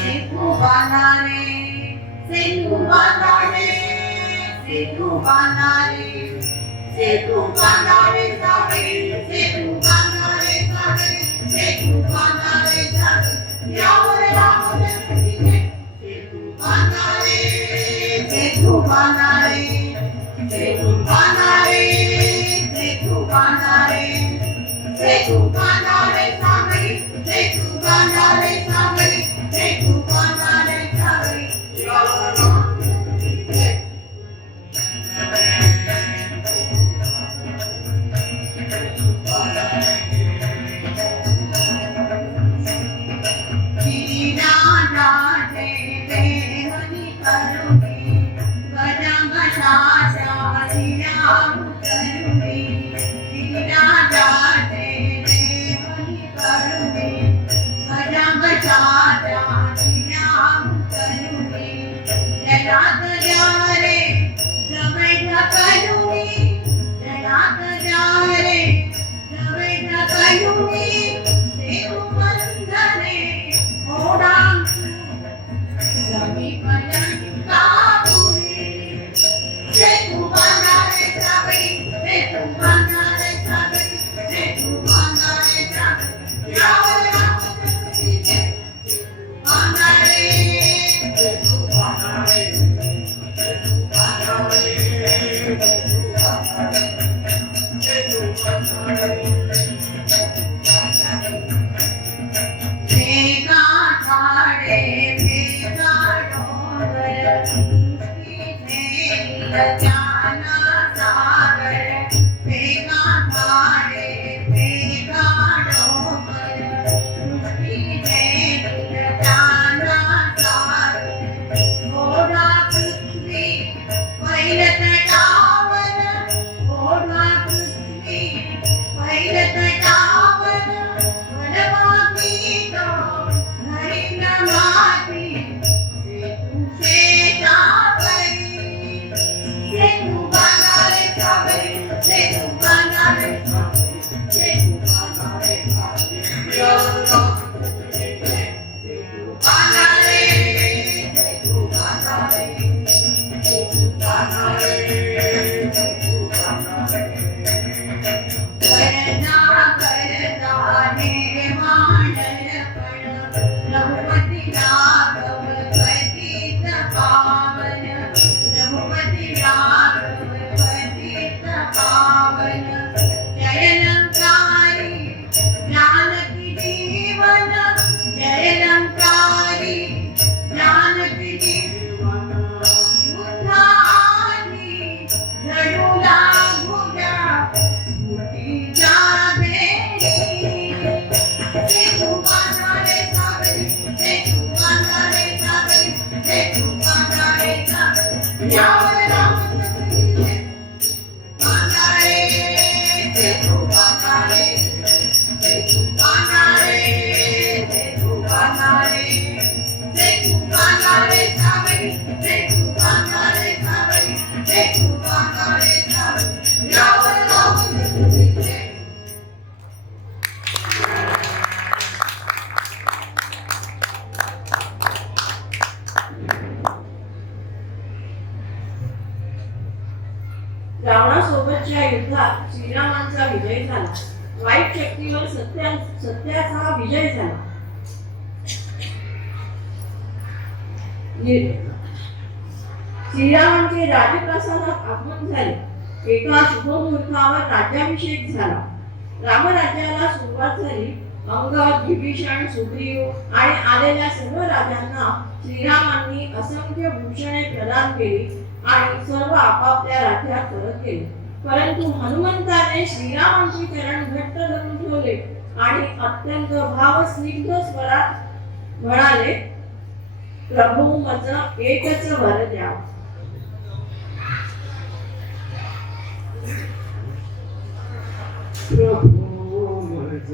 सेतू बांधारे सेतू बांधारे सेतू बांधारे सेतू बांधारे सागरे सेतू बांधारे सागरे सेतू बांधारे सागरे यावर रामचंद्र सेतू बांधारे सेतू बांधारे सेतू बांधारे सेतू बांधारे सेतू बांधारे सागरे सेतू बांधारे सागरे सेतू बांधारे सागरे यावर रामचंद्र करुणी दीना जाते देवनी करुणी गजागजात्या दिना करुणी जलात जारे जवैठ करुणी जलात जारे जवैठ करुणी देव वंदने ओढांसू समीपलंका पुरी जे तू बांधारे जावई जे तू बांधारे जावई जे तू बांधारे जावई यावर रामचंद्र बांधारे जे तू बांधारे जे तू बांधारे जे तू बांधारे जे तू बांधारे मेघा झाडे मेघा डोंगर ज्ञाना सागर मेघा झाडे मेघा डोंगर ज्ञाना सागर ओढा पृथ्वी पैलतटावर ओढा पृथ्वी पैलतटावर वनवासी तो हरिण माती से तू बांधारे सावरी से तू बांधारे सावरी से तू बांधारे सावरी से तू बांधारे से तू बांधारे से तू बांधारे से तू बांधारे करना करना निर्माणय पण रघुपति राघव पतित पावन रघुपति राघव पतित पावन जय लंकारी जानकी जीवन जय लंकारी जानकी जीवन युद्धानी झडू लागू द्या स्फुटीच्या बेरी से तू बांधारे सावरी से तू बांधारे सावरी से तू बांधारे सावरी यावर रामचंद्र बांधारे से तू बांधारे से तू बांधारे से तू बांधारे से तू बांधारे सावरी से तू बांधारे सावरी से तू बांधारे सावरी यावर रामचंद्र रावणासोबतच्या युद्धात श्रीरामांचा विजय झाला. वाईट शक्तीवर सत्याचा विजय झाला. श्रीरामांचे राजप्रसादात आगमन झाले. एका शुभमुहूर्तावर राज्याभिषेक झाला. रामराज्याला सुरुवात झाली. अंगद, विभीषण, सुग्रीव आणि आलेल्या सर्व राजांना श्रीरामांनी असंख्य भूषणे प्रदान केली आणि सर्व आपापल्या राज्यात परत गेले. परंतु हनुमंताने श्रीरामांचे चरण घट्ट धरून ठेवले आणि अत्यंत भावस्निग्ध स्वरात म्हणाले, प्रभू मज एकच वर द्या. प्रभू मज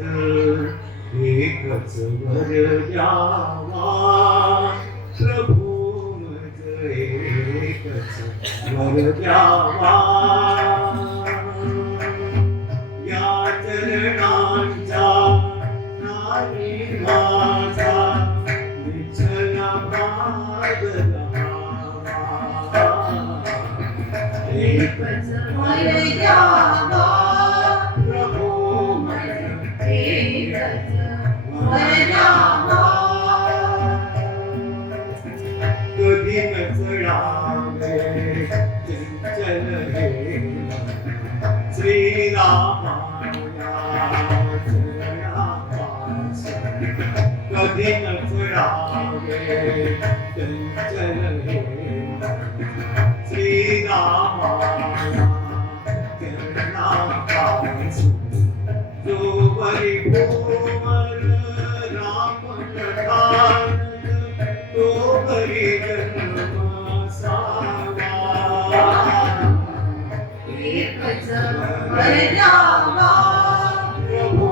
एकच वर द्यावा प्रभू मज एकच वर द्यावा या चरणांच्या नारी माझा विठ्ठला पाद लावा एकच वर द्यावा प्रभू एकच वर द्यावा कधी न चढावे चंचल हे श्रीरामाया चरणापास कधी न चढावे चंचल हे श्रीरामाया चरणापास जो परिपूर्ण राम कथान तो परी जन्म सावा एकच वर द्यावा प्रभो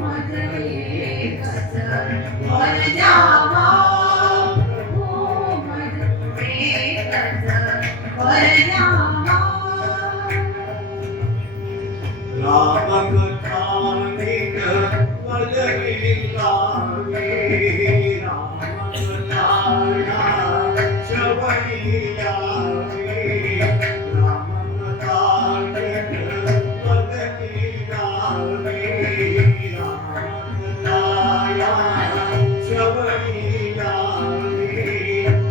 मज एकच वर द्यावा प्रभो मज एकच वर द्यावा रामकथानिक वदवी लावे रामकथाया श्रवणी यावे रामकथानिक वदवी लावे रामकथाया श्रवणी यावे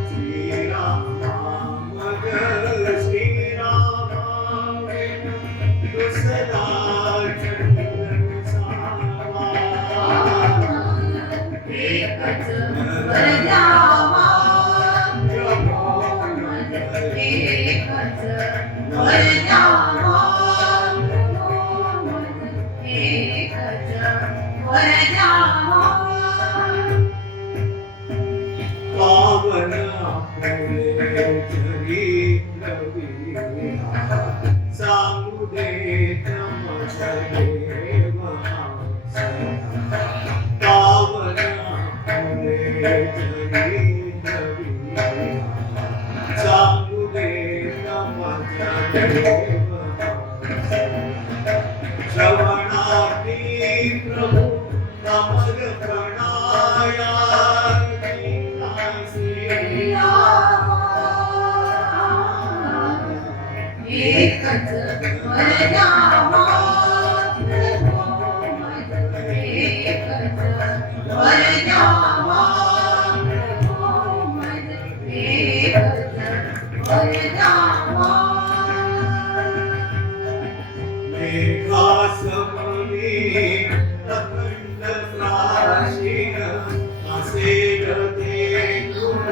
श्रीरामा मग श्रीरामा सदा चंदन सावा एकच वर द्यावा प्रभो मज एकच वर द्यावा प्रभो मज एकच वर द्यावा पावन आपले चरित्र वीरा सांगू देत मज देव पावन आपले चरित्र वीरा सांगू देत मज देव श्रवणार्थी प्रभु नमः प्रणाया एकच वर द्यावा प्रभो मज एकच वर द्यावा प्रभो मज एकच वर द्यावा मेघासमनी अखंड प्राचीन असे गते गुण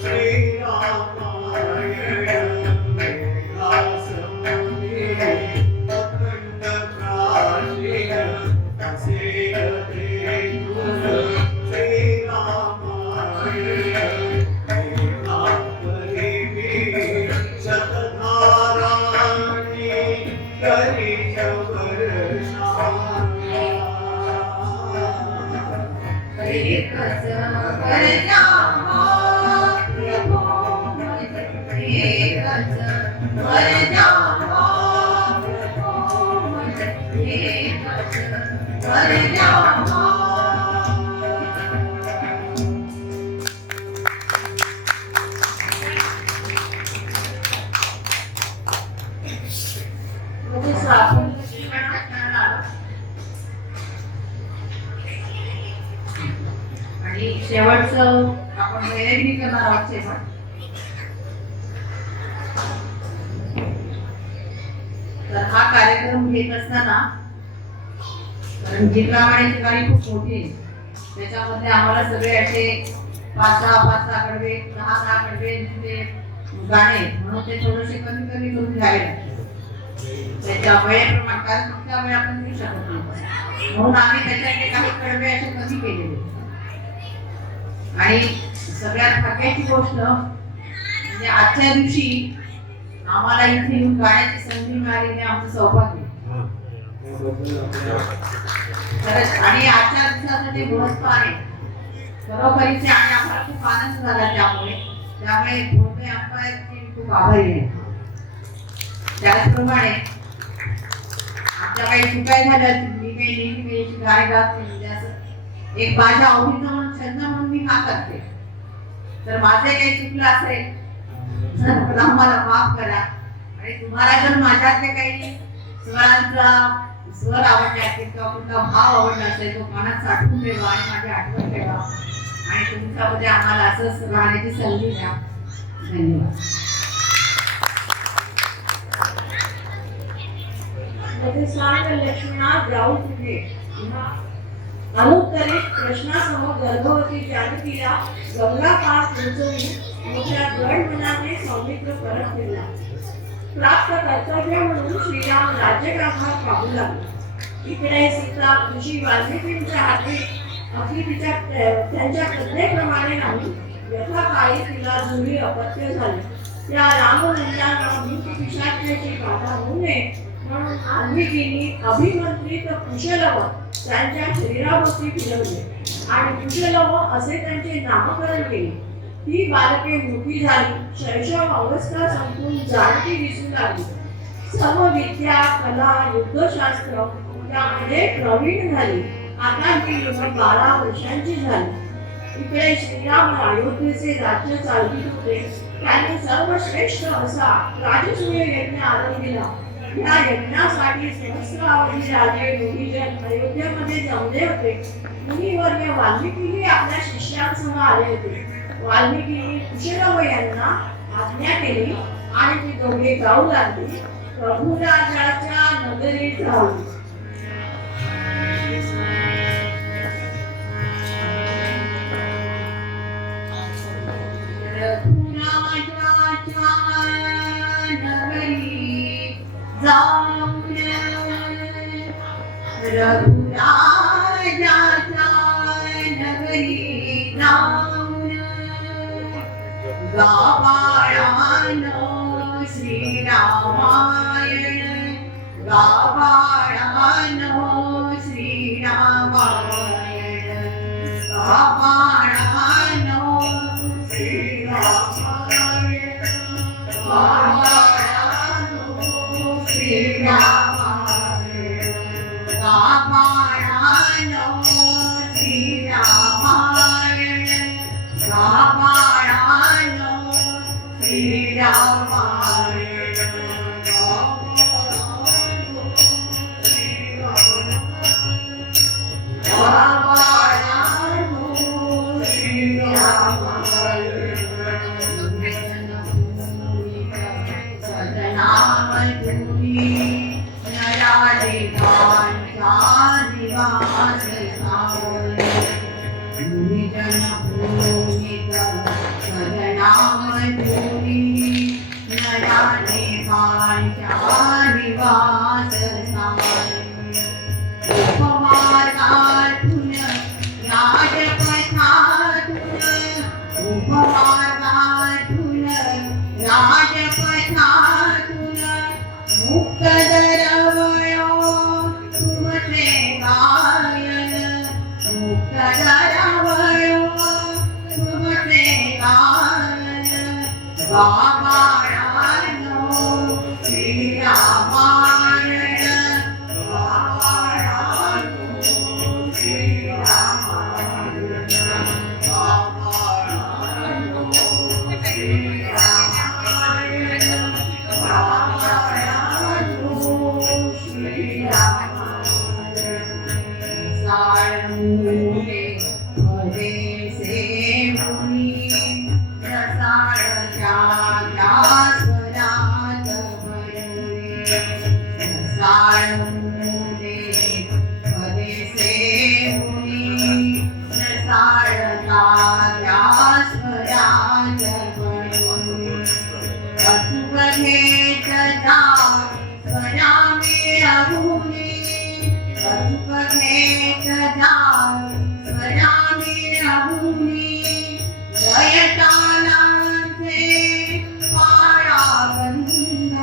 श्रीरामायण मेघासमनी अखंड प्राचीन असे गते गुण श्रीरामायण मेघापरिवी शतधाराणि करिय वर्षा एकच वर द्यावा प्रभो मज एकच वर द्यावा प्रभो मज एकच वर द्यावा आपण आणि शेवटचं आपण तयारी करणार आहोत शेवट तर हा कार्यक्रम घेत असताना कारण गीतरामायणाची गाणी खूप मोठी आहे त्याच्यामध्ये आम्हाला सगळे असे 5-6 कडवे 10 कडवे म्हणजे गाणे म्हणून ते थोडेसे कमी करून गायला त्याच्या वेळेप्रमाणे कारण तुमच्या वेळ आपण देऊ शकत नाही म्हणून आम्ही त्याच्याकडे काही कडवे असे कमी केलेले आणि सगळ्यात थकायची गोष्ट म्हणजे आजच्या दिवशी आम्हाला इथे येऊन गाण्याची संधी मिळाली हे आमचं सौभाग्य खरंच आणि आजच्या दिवसाचं जे महत्व आहे खरोखरीचे आणि आम्हाला खूप आनंद झाला त्यामुळे भोरटे अंपायरची खूप आभारी आहे त्याचप्रमाणे आमच्या काही चुकाय झाल्या मी काही नेहमी गाय गात नाही म्हणजे असं एक माझ्या आवडीचं म्हणून छंद म्हणून मी हा करते तर माझे काही चुकलं असेल तर आम्हाला माफ करा आणि तुम्हाला जर माझ्यातले काही स्वरांचा स्वर आवडले असेल किंवा कुठला भाव आवडला असेल तो मनात साठवून ठेवा आणि माझी आठवण ठेवा आणि तुमच्यामध्ये आम्हाला असंच राहण्याची संधी द्या धन्यवाद सांग लक्ष्मणा जाऊ तुझे अनुत्तरित प्रश्नासमोर गर्भवती जानकीला गंगा पार पोहोचवून मोठ्या गड मनाने सौमित्र परत केला प्राप्त कर्तव्य म्हणून श्रीराम राज्यकारभार पाहू लागले इकडे सीता ऋषी वाल्मिकींच्या हाती अगदी त्यांच्या कथेप्रमाणे नाही यथाकाळी तिला जुळी अपत्य झाले त्या रामनंदांना भूत पिशाचाची बाधा होऊ नये म्हणून वाल्मिकींनी अभिमंत्रित कुशलव त्यांच्या शरीराभोवती फिरवले आणि कुशलव असे त्यांचे नामकरण केले. ती बालके मोठी झाली, शैशव अवस्था संपून जाणती दिसू लागली. सर्व विद्या, कला, युद्धशास्त्र त्यामध्ये प्रवीण झाली. आता ती मुलं 12 वर्षांची झाली. इकडे श्रीराम अयोध्येचे राज्य चालवित होते. त्यांनी सर्वश्रेष्ठ असा राजसूय यज्ञ आरंभिला. या यज्ञासाठी सहस्रावधी राजे मुनिजन अयोध्येमध्ये जमले होते. मुनिवर्य वाल्मिकीही आपल्या शिष्यांसह आले होते. वाल्मिकींनी कुशलव यांना आज्ञा केली आणि ती दोघे गाऊ लागली. प्रभुराजाच्या नगरीत राहू. रघुराजाच्या नगरी जाऊन गावाळानो श्रीरामायण, गावाळानो श्रीरामायण, गावाळानो श्रीरामायण, गावाळानो श्रीरामायण, गावाळानो श्रीरामायण, गावाळानो श्रीरामायण, गावाळानो श्रीरामायण, सदनामधुनी नराले कांचा निवास सावळे, मुनिजन भूमित सदनामधुनी नराले कांचा निवास सावळे, उपमार्गातून राजपथातून, उपमार्गातून राजपथातून मुक्त दरवळो तुमचे गायन, मुक्त दरवळो तुमचे गायन, गावाळानो श्रीरामायण, गावाळानो श्रीरामायण, गावाळानो श्रीरामायण, गावाळानो श्रीरामायण. साळमुले हरेसे मुनी रसाळच्या स्वरात भरले, साळमुले हरेसे मुनी रसाळच्या स्वरात भरले, अचूक घेत जा स्वरामे अभूमी, अचूक घेत जा स्वरामे अभूमी, लयतालांचे काळाबंधन,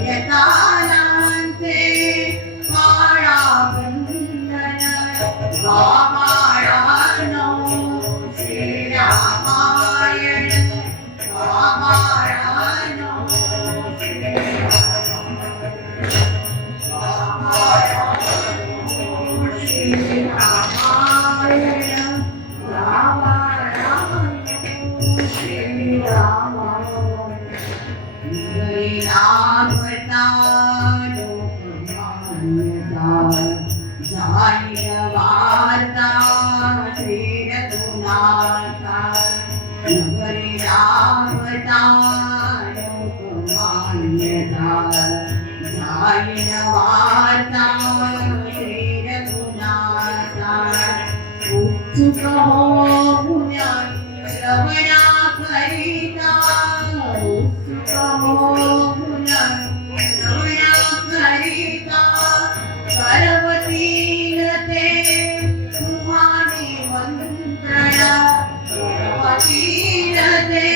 लयतालांचे काळाबंधन, गावाळानो श्रीरामायण, गावाळानो श्रीरामायण, गावाळानो श्रीरामायण. गैरावता लोकमान्यता जाईल वार्ता श्रीरघुनाथा, गैरावता लोकमान्यता जाईल वार्ता श्रीरघुनाथा, उत्सुक होऊन श्रवणा करिता, उत्सुक होऊन श्रवणा करिता, करवतील ते तुम्हारी मंत्रण, करवतील ते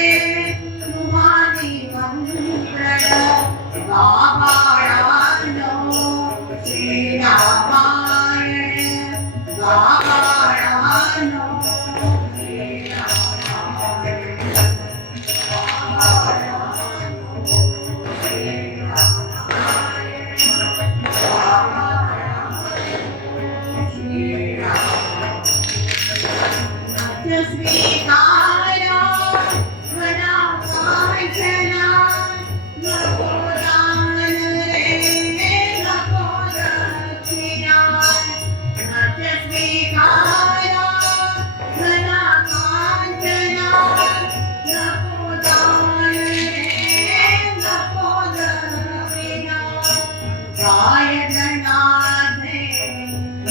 तुम्हारी मंत्रण, गावाळा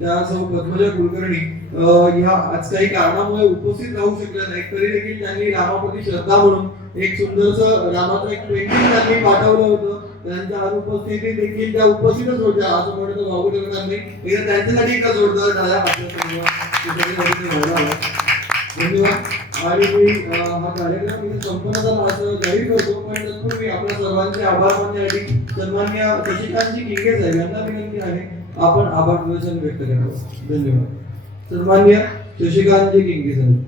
त्या सौ पद्मजा कुलकर्णी ह्या आज काही कारणामुळे उपस्थित राहू शकल्या नाहीत, तरी देखील त्यांनी रामाप्रती श्रद्धा म्हणून एक सुंदरसं रामाचं एक पेंटिंग त्यांनी पाठवलं होतं. त्यांच्या अनुपस्थितीत देखील त्या उपस्थितच होत्या असं म्हणतो भाऊ ठाकरेंनी. एकदा त्यांच्यासाठी एका जोरदार टाळ्या वाजल्या. धन्यवाद. आणि मी हा कार्यक्रम इथे संपन्न झाला असं जाहीर करतो, पण तत्पूर्वी आपल्या सर्वांचे आभार मानण्यासाठी सन्माननीय शशिकांतजी किंगे साहेब यांना विनंती आहे आपण आभार प्रदर्शन व्यक्त करावं. धन्यवाद. सन्माननीय शशिकांतजी किंगे साहेब.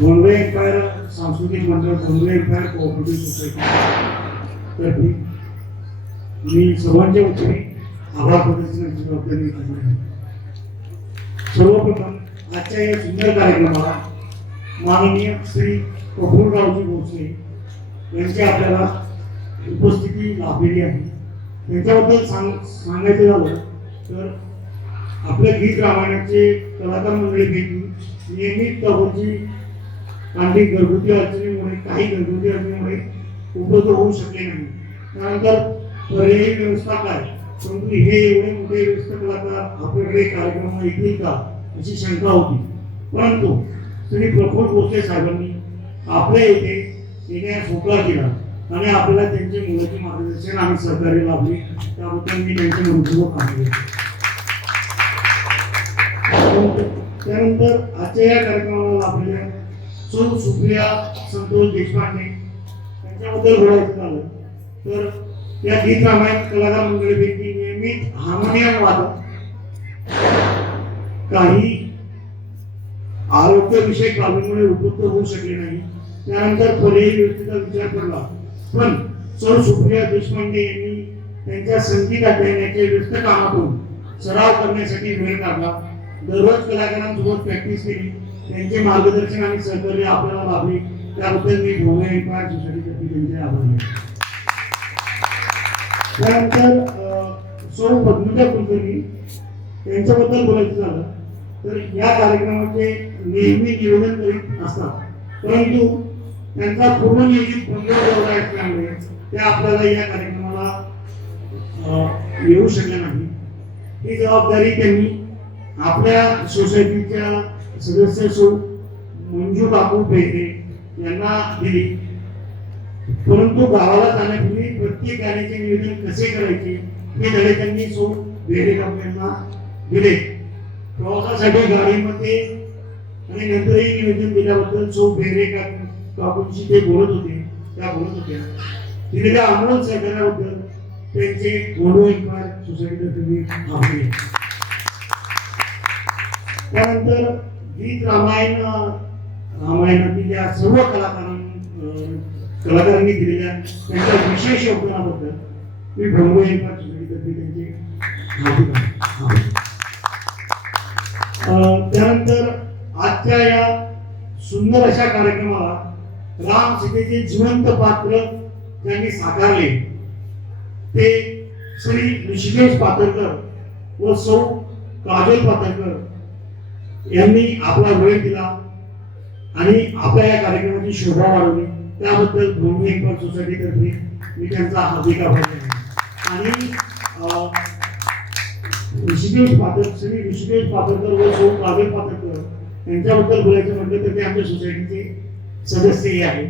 बोंडवे एम्पायर सांस्कृतिक मंडळ, बोंडवे एम्पायर कोऑपरेटिव्ह सोसायटी तर्फे मी सर्वांच्या वतीने आभार प्रदर्शनाची जबाबदारी घेतली आहे. सर्वप्रथम आजच्या या सुंदर कार्यक्रमाला माननीय श्री प्रफुल्लरावजी भोसले यांची आपल्याला उपस्थिती लाभलेली आहे. त्यांच्याबद्दल सांगायचं झालं तर आपल्या गीत रामायणाचे कलाकार मंडळीपैकी नियमित दररोजची काही घरगुती अडचणीमुळे उपलब्ध होऊ शकले नाही. त्यानंतर पर्यायी व्यवस्था काय, परंतु हे एवढे मोठे व्यस्त कलाकार आपल्याकडे कार्यक्रमाला येतील का अशी शंका होती. परंतु श्री प्रफुल्ल भोसले साहेबांनी आपल्या येथे येण्यास होकार केला आणि आपल्याला त्यांचे मुलाचे मार्गदर्शन आणि सहकार्य लाभले. त्याबद्दल मी त्यांचे मनपूर्वक आभारी आहे. त्यानंतर आजच्या या कार्यक्रमाला लाभलेल्या सौ सुप्रिया संतोष देशपांडे यांच्याबद्दल बोलायचं झालं तर या गीत रामायण कलाकार मंडळीपैकी नियमित हार्मोनियम वादक, काही आरोग्यविषयक बाबींमुळे उपलब्ध होऊ शकले नाही. त्यानंतर पर्यायी व्यवस्थेचा विचार पडला, पण सौ सुप्रिया देशपांडे यांनी त्यांच्या संगीत अध्ययनाच्या व्यस्त कामातून सराव करण्यासाठी वेळ काढला. दररोज कलाकारांसोबत प्रॅक्टिस केली. त्यांचे मार्गदर्शन आणि सहकार्य आपल्याला लाभले. त्याबद्दल मी बोंडवे एम्पायर सोसायटीतर्फे त्यांचे आभारी आहे. त्यानंतर सौ पद्मजा कुलकर्णी यांच्याबद्दल बोलायचं झालं तर या कार्यक्रमाचे नेहमी निवेदन करीत असतात, परंतु त्यांचा पूर्वनियोजित बंगलोर दौरा असल्यामुळे त्या आपल्याला या कार्यक्रमाला येऊ शकल्या नाही. ही जबाबदारी त्यांनी आपल्या सोसायटीच्या सदस्य सौ मंजू बापू बेहरे यांना दिली. परंतु गावाला जाण्यापूर्वी प्रत्येक गाण्याचे नियोजन कसे करायचे हे धडे त्यांनी सौ बेहरे काकू यांना दिले. प्रवासासाठी गाडीमध्ये आणि नंतरही नियोजन दिल्याबद्दल सौ बेहरे काकूंशी ते बोलत होत्या. दिलेल्या अमोल सहकार्याबद्दल त्यांचे बोंडवे एम्पायर सोसायटीतर्फे आभारी आहे. त्यानंतर गीत रामायणातील या सर्व कलाकारांनी दिलेल्या त्यांच्या विशेष योगदानाबद्दल मी बोंडवे एम्पायर सोसायटीतर्फे त्यांचे हार्दिक आभार. त्यानंतर आजच्या या सुंदर अशा कार्यक्रमाला राम सीतेचे जिवंत पात्र ज्यांनी साकारले ते श्री ऋषिकेश पातरकर व सौ काजल पातरकर यांनी आपला वेळ दिला आणि आपल्या या कार्यक्रमाची शोभा वाढवली. त्याबद्दल बोंडवे एम्पायर सोसायटीतर्फे मी त्यांचा हार्दिक आभारी आहे. आणि श्री ऋषिकेश पातरकर व सौ काजल पातरकर यांच्याबद्दल बोलायचं म्हटलं तर ते आमच्या सोसायटीचे सदस्यही आहेत.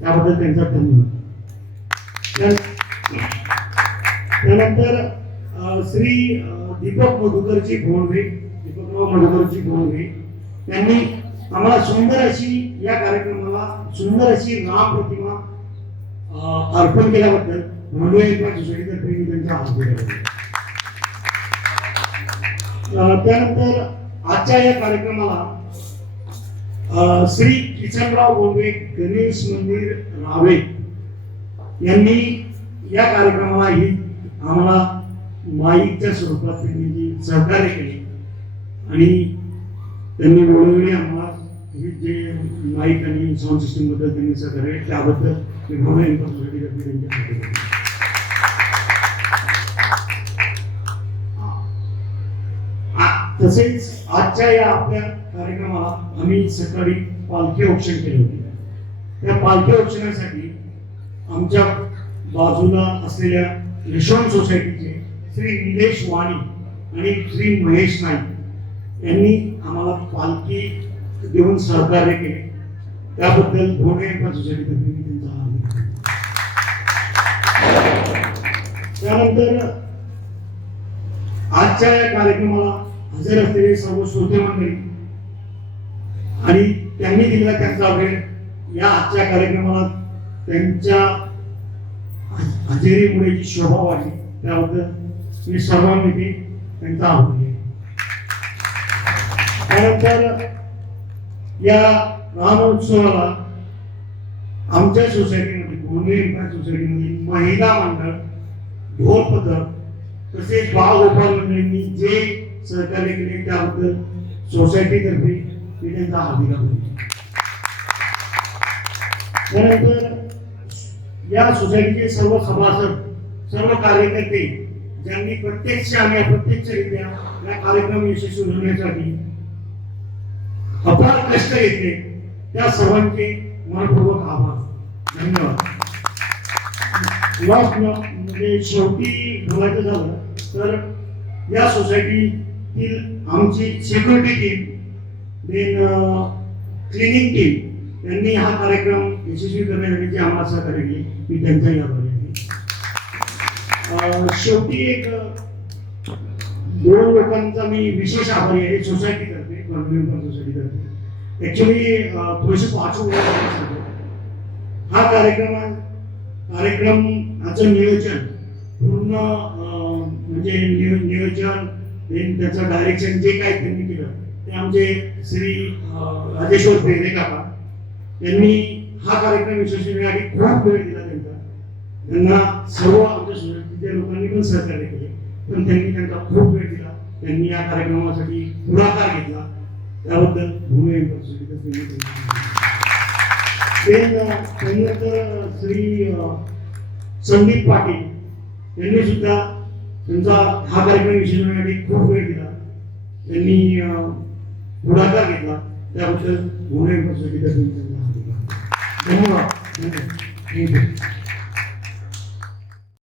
त्याबद्दल त्यांचा धन्यवाद. त्यानंतर श्री दीपक मधुकरजी भोंडवे त्यांनी आम्हाला सुंदर अशी या कार्यक्रमाला सुंदर अशी राम प्रतिमा अर्पण केल्याबद्दल बोंडवे एम्पायर सोसायटीतर्फे मी त्यांचा आभार आहे. त्यानंतर आजच्या या कार्यक्रमाला श्री किसनराव बोंडवे गणेश मंदिर रावे यांनी या कार्यक्रमाला ही आम्हाला माईकच्या स्वरूपात त्यांनी जी सहकार्य केले आणि त्यांनी वेळोवेळी आम्हाला जे माईक आणि साऊंड सिस्टीम बद्दल त्यांनी सहकार्य त्याबद्दल मी बोंडवे एम्पायर सोसायटीतर्फे त्यांचे तसेच आजच्या या आपल्या कार्यक्रमाला आम्ही सकाळी पालखी औक्षण केले होते. त्या पालखी औक्षणासाठी आमच्या बाजूला असलेल्या यशवंत सोसायटीचे श्री निलेश वाणी आणि श्री महेश नाईक यांनी आम्हाला पालखी देऊन सहकार्य केले, त्याबद्दल भोणे सोसायटीतर्फे मी त्यांचा आभार मानतो. त्यानंतर आजच्या या कार्यक्रमाला हजर असलेले सर्व श्रोते मंडळी आणि त्यांनी दिलेला त्यांचा वेळ, या आजच्या कार्यक्रमाला त्यांच्या हजेरीमुळे जी शोभा वाढली त्याबद्दल मी सर्वांमध्ये त्यांचा आभारी आहे. त्यानंतर या रामोत्सवाला आमच्या सोसायटीमध्ये गोंदिया इम्पॅक्ट सोसायटीमध्ये महिला मंडळ, ढोल पथक तसेच बाळगोपाल मंडळींनी जे सहकार्य केले त्याबद्दल सोसायटीतर्फे मी त्यांचा आभार मानतो. त्यानंतर या सोसायटीचे सर्व सभासद, सर्व कार्यकर्ते ज्यांनी प्रत्यक्ष आणि अप्रत्यक्षरित्या या कार्यक्रम यशस्वी होण्यासाठी अपार कष्ट घेतले, त्या सर्वांचे मनपूर्वक आभार. धन्यवाद. म्हणजे शेवटी बोलायचं झालं तर या सोसायटीतील आमची security team, then cleaning team यांनी हा कार्यक्रम यशस्वी करण्यासाठी जे आम्हाला सहकार्य केले, मी त्यांचाही आभारी आहे. शेवटी एक दोन लोकांचा मी विशेष आभारी आहे सोसायटीतर्फे, सोसायटीतर्फे. ऍक्च्युली थोडेसे पाचवं हा कार्यक्रमाचं नियोजन पूर्ण म्हणजे नियोजन त्याचं डायरेक्शन जे काही त्यांनी केलं ते आमचे श्री राजेश्वर पेरे काका यांनी हा कार्यक्रम यशस्वी होण्यासाठी खूप वेळ दिला. त्यांना सर्व आमच्या सोसायटीच्या लोकांनी पण सहकार्य केले, पण त्यांनी त्यांचा खूप वेळ दिला. त्यांनी या कार्यक्रमासाठी पुढाकार घेतला, त्याबद्दल त्यानंतर श्री संदीप पाटील यांनी सुद्धा त्यांचा हा कार्यक्रम यशस्वी होण्यासाठी खूप वेळ दिला. त्यांनी पुढाकार घेतला, त्याबद्दल धन्यवाद. थँक्यू.